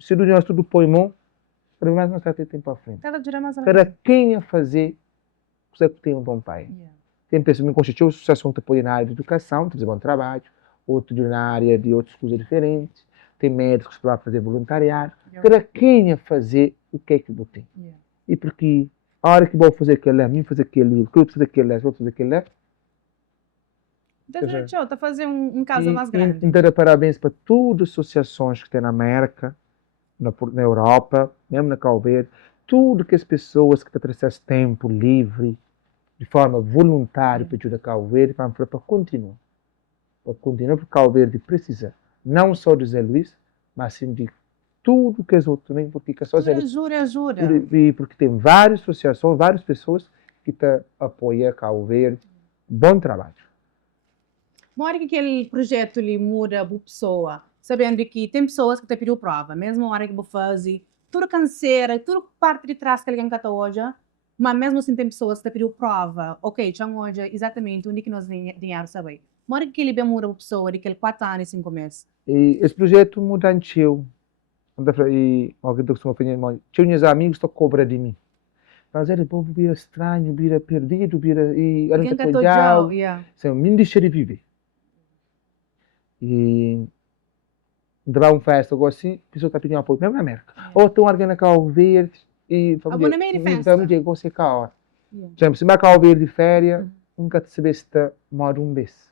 se nós tudo põe mão, para mais nós ter tempo à frente. Para quem a fazer, você tem um bom pai. Tem pessoas que me constituem associação que apoia na área de educação, fazer bom trabalho, outro na área de outras coisas diferentes. Tem médicos que vão fazer voluntariado. Para quem a fazer o que é que eu tenho. E porque a hora que vou fazer aquele, a mim fazer aquele, que eu vou fazer aquele, vou fazer aquele. Está a fazer um caso mais grande. Então, parabéns para todas as associações que tem na América, na Europa, mesmo na Cabo Verde, tudo que as pessoas que estão a esse tempo livre, de forma voluntária, para ajudar a Cabo Verde, vão para continuar. Para continuar, porque Cabo Verde precisa, não só de Zé Luís, mas sim de tudo que as outras também, porque só Zé Luís. Ajuda. E porque tem várias associações, várias pessoas que apoiam Cabo Verde. Bom trabalho. Uma hora que aquele projeto lhe muda a pessoa, sabendo que tem pessoas que te pediu prova, mesmo a hora que vou fazer, tudo canseira, tudo parte de trás que alguém cata hoje, mas mesmo assim tem pessoas que te pediu prova, ok, já hoje exatamente onde que nós dinheiro saber. Uma hora que ele bem muda a pessoa, de aquele 4 anos e 5 meses. E esse projeto muda antes e alguém que costuma fazer, tinha meus amigos que cobram de mim. Mas ele povo vira estranho, vira perdido, vira e alguém que já, me deixa de viver. E dava uma festa, algo assim, a pessoa está pedindo apoio, mesmo na América. Ou tem alguém na Cabo Verde e na meio de festa. Vamos dizer, você cá, ó. Por exemplo, se vai Cabo Verde de férias, nunca te saber se está mora um mês.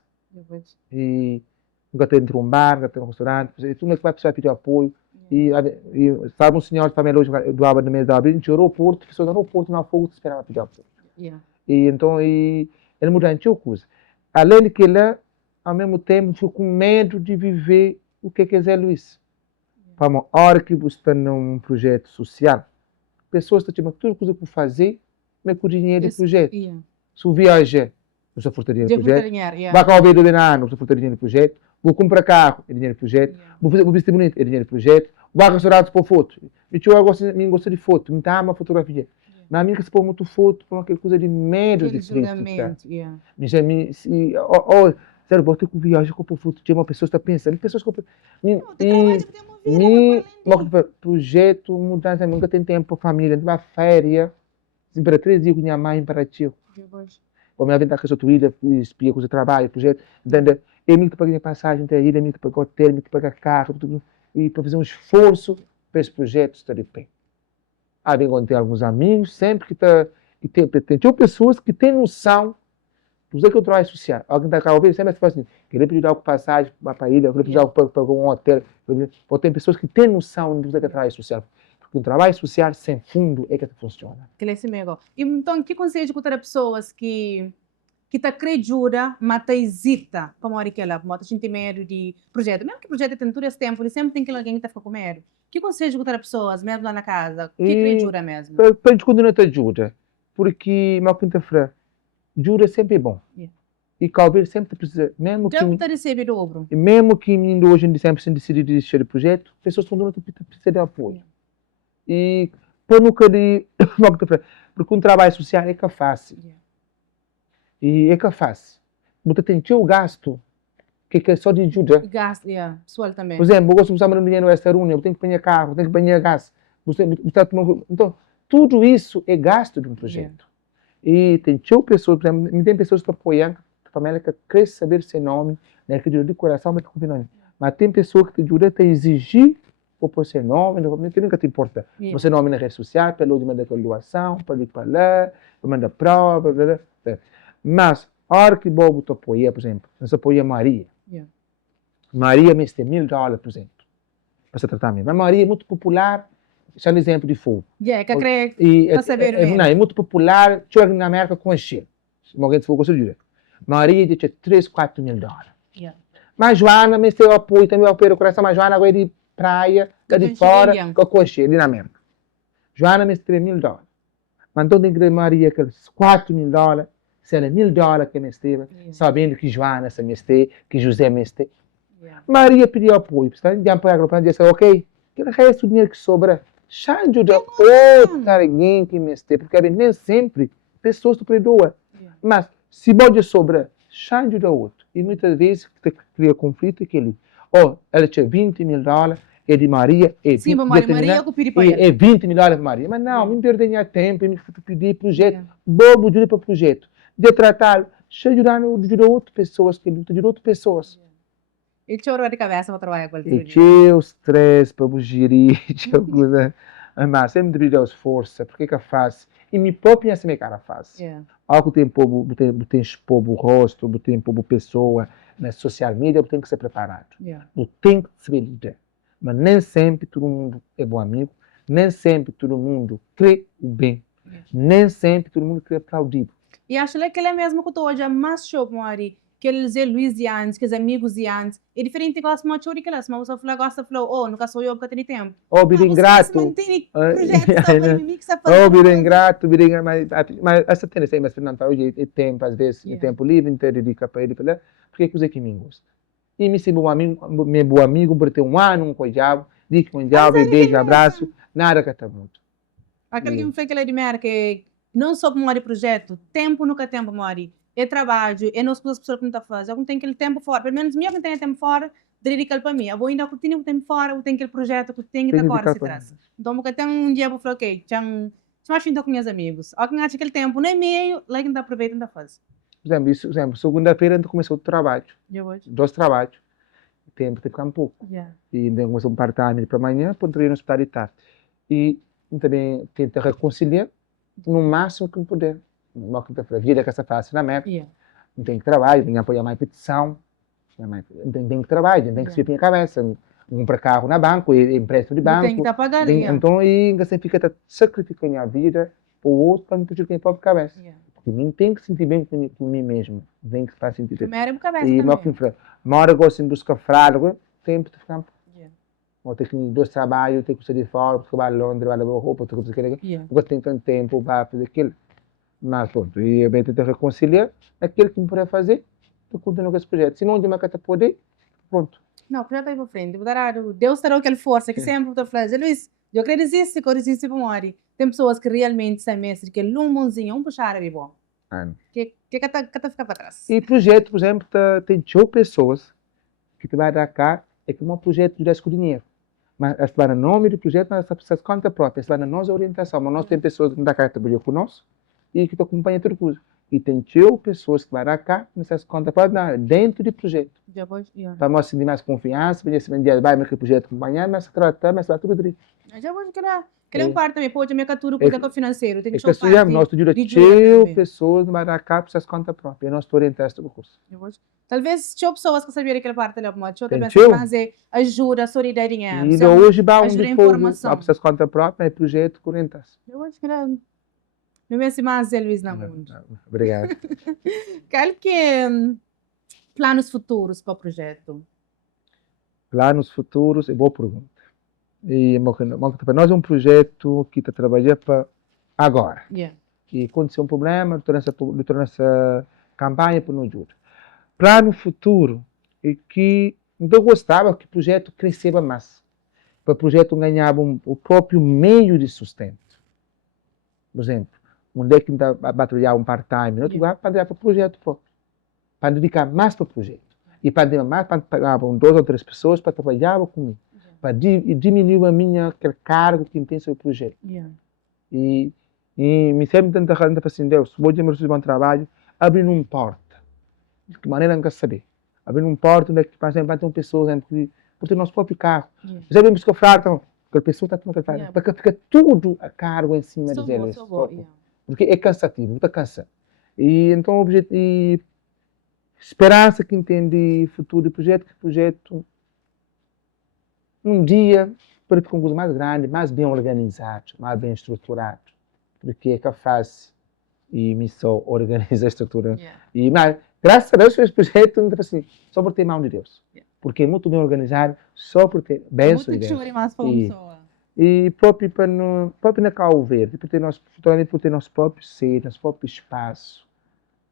E nunca tem dentro de um bar, nunca tem um restaurante, tu não vai precisar pedir apoio. E sabe, um senhor também hoje doava no mês de abril, no aeroporto, pessoas no aeroporto, na fogo, esperava pedir apoio. E então, ele mudou a coisa. Além de que ele, ao mesmo tempo, ficou com medo de viver o que é Zé Luís. A hora que você está num projeto social, pessoas estão tipo, tudo coisa para fazer, mas com o dinheiro do projeto. Se eu viajar, não sou forte dinheiro do projeto. Vai com o vídeo de ano, não sou forte dinheiro do projeto. Vou comprar carro, é dinheiro do projeto. Vou vestir bonito, é dinheiro do projeto. Vou a restaurante para foto. Eu gosto de foto, me dá uma fotografia. Na minha que se põe muito foto, por aquela coisa de medo de crítica. Sério, bota com viagem com foto, tinha uma pessoa que está pensando, pessoas que projeto, mudança, nunca tem tempo para família, não vai férias, para 3 dias com minha mãe para tio. Ou minha vida com a tua ilha, espia com o trabalho, projeto, eu me que pagar passagem até a ilha, me que pagar hotel, me que pagar carro, tudo, e para fazer um esforço para esse projeto estar de pé. Vem encontrar alguns amigos, sempre que tem pessoas que têm noção. Por isso que eu trabalho social. Alguém está cá ouvindo, sempre faz assim, querer pedir algo para passagem para a ilha, querer pedir algo para um hotel. Porque tem pessoas que têm noção do que é trabalho social. Porque o trabalho social sem fundo é que funciona. Então, que conselho que para pessoas que que está crejura, mas tá hesita para morrer que ela, para sentir medo de projeto. Mesmo que o projeto tem todo esse tempo, ele sempre tem que alguém que está ficando com medo. Que conselho que pessoas, mesmo lá na casa, que crejura mesmo? Para descobrir não te ajuda, porque uma quinta-feira, jura sempre é bom. Yeah. E calver sempre precisa, mesmo Já que está receber dobro. e mesmo que ainda hoje em dia sempre se decidir desistir do projeto, pessoas que não precisam de apoio. E para nunca de uma quinta-feira, porque um trabalho social é que é fácil. E é que é fácil. Você tem o gasto, que é só de ajuda. E gasto, pessoal também. Por exemplo, eu gosto de usar meu dinheiro nesta reunião, eu tenho que apanhar carro, eu tenho que apanhar gás. Então, tudo isso é gasto de um projeto. E tem pessoas, por exemplo, tem pessoas que estão apoiando, a família que quer saber seu nome, né, que ajuda de coração, mas tem pessoas que te ajudam a exigir o seu nome, que nunca te importa. Você nome na rede social, para onde manda aquela doação, para ir para lá, para mandar prova, blá, blá, blá. Mas, a hora que o Bobo te apoia, por exemplo, nós apoia Maria. Maria me tem $1000, por exemplo, para se tratar mesmo. Mas Maria é muito popular, isso é um exemplo de fogo. É muito popular, chega na América com encher. Se alguém for com isso, Maria tinha $3-4 mil. Mas Joana me tem o apoio, também o apoio do coração, mas Joana agora é de praia, está de fora, com encher, ali na América. Joana me tem $1000. Mas então tem que Maria aqueles $4 mil, se ela $1000 que me esteve, sabendo que Joana se me esteve, que José me esteve. Maria pediu apoio, está de apoio para dizer, ok, que o resto do dinheiro que sobra, já ajuda outra alguém que me esteve, porque nem sempre pessoas te perdoam. Mas se pode sobrar, já ajuda outro. E muitas vezes cria conflito aquele. Ela tinha $20 mil, é de Maria, é sim, Maria eu pedi para ela. É $20 mil para Maria. Mas não, me perder tempo, me pedir projeto, bobo ajuda para o projeto. De tratar, já ajudar outras pessoas, que lutam de outras pessoas. E chorou de cabeça para trabalhar com ele. E tinha o stress para gerir, mas sempre devido ao esforço, porque é fácil. E me própria assim é cara fácil. Algo tem povo, tem expor o rosto, tem povo pessoa na social media, tem que ser preparado. Tem que saber lidar. Mas nem sempre todo mundo é bom amigo, nem sempre todo mundo crê o bem, nem sempre todo mundo crê aplaudir. E acho que ele é mesmo que tu hoje é mais show, Mari. Que eles é Luiz de antes, que os amigos de antes. É diferente de gosto de chori que elas, mas você fala, gosta, falou, nunca sou eu porque tenho tempo. Bira ingrato. Bira ingrato, mas essa tendência aí, mas Fernando, hoje é tempo, às vezes, é tempo livre, então dedica para ele, porque é coisa que me gosta. E me sinto meu bom amigo, por ter um ano, com o diabo, digo com o diabo, beijo, abraço, nada que está muito. Aquele que me fez que ele admira que não só para Mari projeto, tempo nunca tempo, Mari. É trabalho, é nós que as pessoas não estão fazendo. Eu não tenho aquele tempo fora, pelo menos eu não tenho tempo fora, dedicar para mim. Eu vou ainda continuar o tempo fora, eu tenho aquele projeto que tenho que agora se traz. Então, porque tem um dia para falar, ok, mais fim com meus amigos. Alguém acha que aquele tempo nem meio, lá que não aproveita, não faz. Por exemplo, segunda-feira a gente começou o trabalho. 2 trabalhos. O tempo tem que ficar um pouco. E então começou um part-time para amanhã, poderia ir no hospital de tarde. E também tenta reconciliar no máximo que puder. Uma quinta-feira, vida que essa fácil na América. Não tem que trabalhar, tem que apoiar mais petição. Tem que trabalhar, tem que subir a cabeça. Comprar carro na banco, empréstimo de banco. Tem que estar pagando. Então, aí você fica sacrificando a vida para o outro para não ter a própria cabeça. Porque mim tem que sentir bem com mim mesmo. Tem que fazer sentir bem. Primeiro a cabeça e também. Uma hora eu gosto de buscar fralda, tempo de ficar. Ou tem que 2 trabalhos, tem que sair de fora, trabalhar em Londres, trabalhar em roupa, tudo aquilo. Eu tenho tanto tempo para fazer aquilo. Mas pronto, e eu tento reconciliar aquilo que me puder fazer, eu continuo com esse projeto. Se não, de uma carta poder, pronto. Não, o projeto está aí para frente. Deus terá aquela força que sempre estou falando. Luiz, eu acredito que eu resisto para Mari. Tem pessoas que realmente são mestres, que um bonzinho, um puxar é bom. Que fica para trás. E projeto, por exemplo, tem 2 pessoas que te vai dar cá, é que um projeto de com dinheiro. Mas essa vai no nome do projeto, mas essa precisa de conta própria, essa vai na nossa orientação. Mas nós temos pessoas que dão cá trabalhar conosco e que te acompanham tudo coisa. E tem 2 pessoas que vão dar cá, nessas conta própria, dentro do projeto. Para nós sentir mais confiança, para esse dia vai naquele projeto acompanhar, mas se tratar, mas vai tudo direito. Já vou que um parte também, pode me capturar o financeiro. Tem que nós temos pessoas que vão dar cá, para essas conta própria. E nós orientamos o curso. Talvez 2 pessoas que sabiam aquela parte ali, mas também fazer ajuda, solidariedade. E hoje vai um de fogo, para essas conta própria, é projeto 40. Eu acho que Não é assim mais Zé Luiz na mundo. Obrigado. Qual que é planos futuros para o projeto? Planos futuros é boa pergunta. E para nós é um projeto que está trabalhando para agora. Yeah. E aconteceu um problema, torna essa campanha para não ajuda. Plano futuro é que eu gostava que o projeto crescesse mais. Para o projeto ganhar o próprio meio de sustento. Por exemplo, onde é que está a batalhar um part-time, em outro lugar, para dar para o projeto próprio. Para dedicar mais para o projeto. E para dedicar mais, para pagar 2 ou 3 pessoas para trabalhar comigo. Para diminuir a minha cargo que tem sobre o projeto. Yeah. E me sempre tenta assim, Deus, vou ter um bom trabalho, abrindo uma porta. De que maneira não quer saber? Abrindo uma porta onde é que, por exemplo, vai ter uma pessoa, por ter nosso próprio carro. Já vimos que eu falo, aquela pessoa está tendo que fazer, porque fica tudo a cargo em cima de eles. Porque é cansativo, muito cansado. E então o objetivo, e esperança que entende futuro do projeto, que o projeto um dia para ficar um coisa mais grande, mais bem organizado, mais bem estruturado, porque é capaz e me só organiza a estrutura. E mas graças a Deus esse projeto não assim, só por ter mão de Deus, porque é muito bem organizado, só por ter bênção de Deus. E próprio na Cabo Verde, futuramente por ter nosso próprio ser, nosso próprio espaço.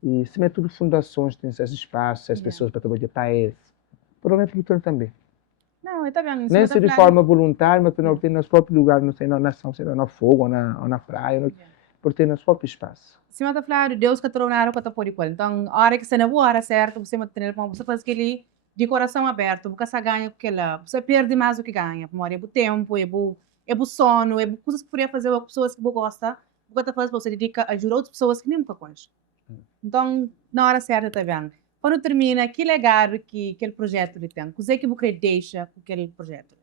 E se é tudo fundações, tem esses espaços, as pessoas para trabalhar para eles. Provavelmente futuro também. Não, está bem. Nem se de forma voluntária, mas para ter nosso próprio lugar, não sei, na nação, sei lá, na fogo ou na praia, por ter nosso próprio espaço. Se você falar, Deus que tornaram que está por igual. Então, a hora que você não hora certa, você vai ter você faz aquele de coração aberto, você ganha porque lá, você perde mais do que ganha. Porque é o tempo, é o sono, é coisas que poderia fazer com pessoas que você gosta, você faz para você dedicar a ajudar outras pessoas que nem nunca conhece. Então, na hora certa, está vendo? Quando termina, que legado que aquele projeto ele tem? O que é que você deixa com aquele projeto?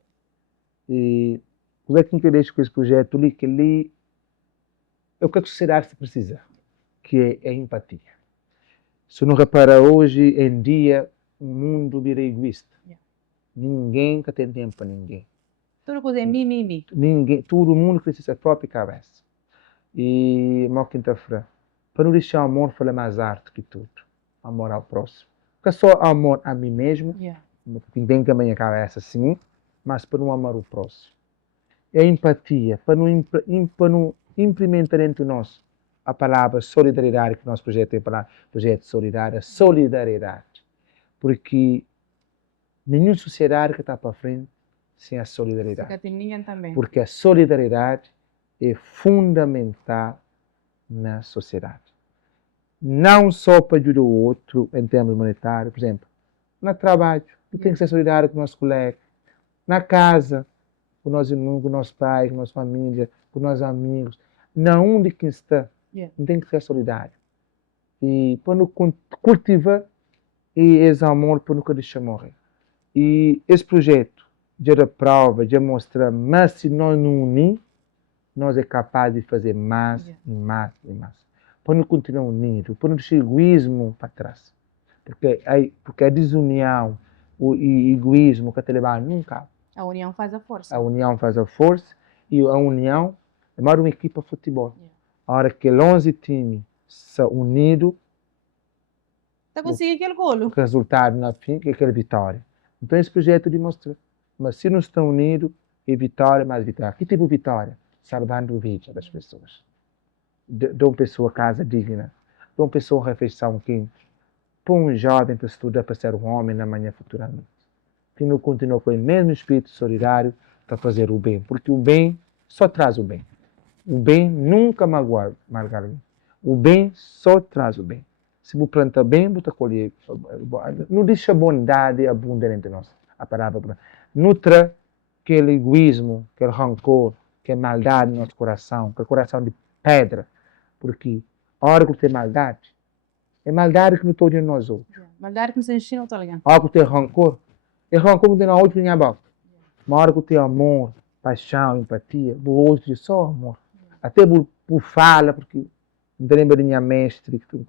E o que eu deixo com esse projeto ali, que ele é o que a sociedade precisa, que é empatia. Se não repara hoje em dia, o mundo vira egoísta. Ninguém que tem tempo para ninguém. Toda coisa é mim. Ninguém, todo mundo precisa da própria cabeça. E uma quinta-feira, para não deixar o amor falar mais arte que tudo. Amor ao próximo. Porque só amor a mim mesmo, tem que a minha cabeça sim, mas para não amar o próximo. É empatia, para não implementar entre nós a palavra solidariedade, que nosso projeto tem a palavra projeto solidário, solidariedade. Porque nenhuma sociedade que está para frente sem a solidariedade. Porque a solidariedade é fundamental na sociedade. Não só para ajudar o outro em termos monetários, por exemplo, no trabalho, tem que ser solidário com o nosso colega, na casa, com nossos irmãos, com nossos pais, com nossa família, com nossos amigos, na onde que está, não tem que ser solidário. E para não cultivar esse amor, para nunca deixar morrer. E esse projeto já prova, já mostra, mas se nós não unir, nós é capaz de fazer mais e mais e mais. Para não continuar unido, para não deixar egoísmo para trás. Porque a desunião, o egoísmo que te levar nunca. A união faz a força. A união faz a força e a união é mais uma equipa de futebol. A hora que 11 times são unidos, está conseguindo aquele golo. O resultado na fim é aquela vitória. Então esse projeto demonstra. Mas se não estão unidos, é vitória mais vitória. Que tipo de vitória? Salvando a vida das pessoas. De uma pessoa casa digna. De uma pessoa refeição quente. Para um jovem que estuda para ser um homem na manhã futuramente. Que não continua com o mesmo espírito solidário para fazer o bem. Porque o bem só traz o bem. O bem nunca magoa. O bem só traz o bem. Se você planta bem, você colhe. Não deixa a bondade abundar entre nós. A palavra nutra aquele egoísmo, aquele rancor, aquela maldade no nosso coração, aquele coração de pedra. Porque a hora que tem maldade, é maldade que não estou dentro de nós outros. Maldade que nos ensina o talento. A hora que tem rancor, é rancor que tem na outra minha boca. Uma hora que tem amor, paixão, empatia, o outro é só amor. Até por fala, porque não te lembro da minha mestre que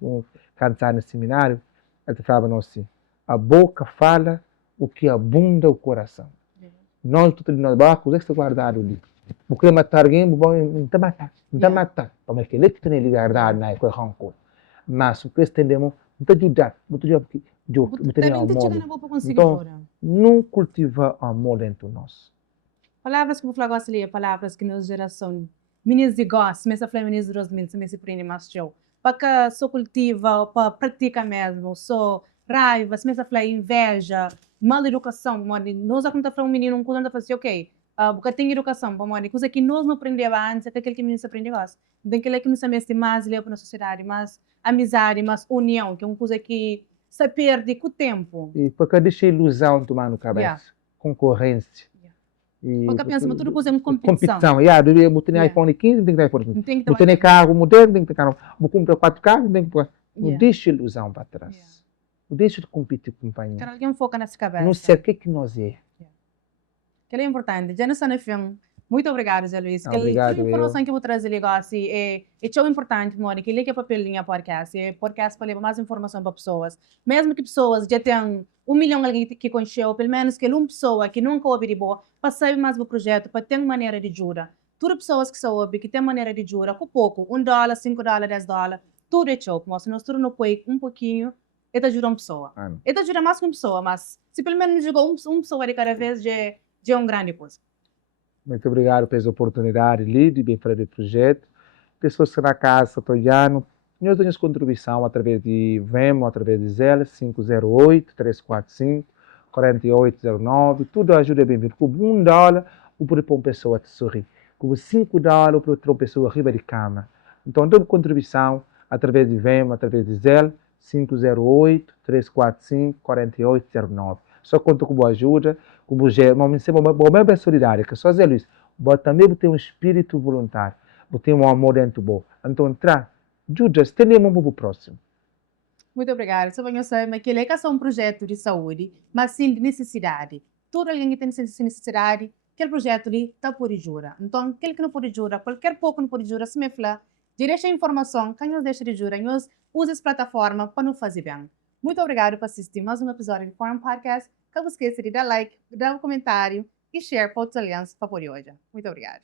cantar no seminário, ela falava assim, a boca fala o que abunda o coração. Nós, tudo de nós, o que está guardado ali? Porque matar alguém, bom, não está matar. Não está Yeah. matar. Como é que ele tem liberdade, não é? Com rancor. Mas o que estendemos, não está ajudar. Não está ajudar porque não tem Também te chega amor. na boa para conseguir Então, ajuda. não cultiva amor dentro de nós. Palavras que eu vou gosto ali, palavras que nossa geração, meninos de gosto, mas a falar meninos de 2000, também se prende mais show. Para que só cultiva, para praticar mesmo, só raiva, se mesmo a falar inveja, mal educação, mano, nós a contar para um menino, quando anda fazer, ok, porque tem educação, mano, coisa que nós não aprendemos antes, é aquele que menino se aprende gosta. Tem aquele que não se mete mais leva na sociedade, mais amizade, mais união, que é uma coisa que se perde com o tempo. E porque deixa ilusão tomar no cabeça. Yeah. Concorrência. E Porque pensa, mas tudo coisa é uma competição. competição. Yeah, eu tenho Yeah. iPhone 15, tem que ter iPhone 15. Não tem que Eu tenho carro moderno, tem que ter carro. Vou comprar 4 carros, tem que ter. Não Yeah. deixa ilusão para trás. Yeah. Não deixa de competir com o companheiro. Quero alguém foca nessa cabeça. Não sei o que nós é. Que é importante. Já não está no filme. Muito obrigada, Zé Luís. Obrigado, Aquela informação que eu vou trazer ali é tão importante, Mori, que liga papel linha podcast. É podcast para levar mais informação para pessoas. Mesmo que pessoas já tenham 1 milhão alguém que conheceu, pelo menos que uma pessoa que nunca ouviu de boa, para saber mais do projeto, para ter maneira de ajuda. Todas as pessoas que sabem que tem maneira de ajuda, com pouco, $1, $5, $10, tudo é tchau. Nós tudo não põe um pouquinho, e ajuda uma pessoa. E ajuda mais que uma pessoa, mas se pelo menos jogou uma pessoa de cada vez, já é uma grande coisa. Muito obrigado pela oportunidade de bem fazer o projeto. Pessoas que na casa estão olhando, nós temos contribuição através de Vemo, através de Zelle, 508-345-4809. Tudo ajuda bem-vindo. Com $1, eu posso pôr uma pessoa a sorrir. Com $5, eu posso ter uma pessoa arriba de cama. Então, dê contribuição através de Vemo, através de Zelle, 508-345-4809. Só conto com boa ajuda, com boa ajuda, mas é solidário, que só Zé Luís, mas também tem um espírito voluntário, tem um amor dentro bom. Então, entrar, ajuda, estendemos para o próximo. Muito obrigada. Só venho saber que ele é só um projeto de saúde, mas sim de necessidade. Todo alguém que tem necessidade, aquele projeto ali está por ajuda. Então, aquele que não pode ajudar, qualquer pouco não pode ajudar, se me falar, deixa a informação, quem nos deixa de ajudar, nós usa essa plataforma para nos fazer bem. Muito obrigado por assistir mais um episódio do Forum Podcast. Não esqueça de dar like, dar um comentário e share para outros alianças para por hoje. Muito obrigada.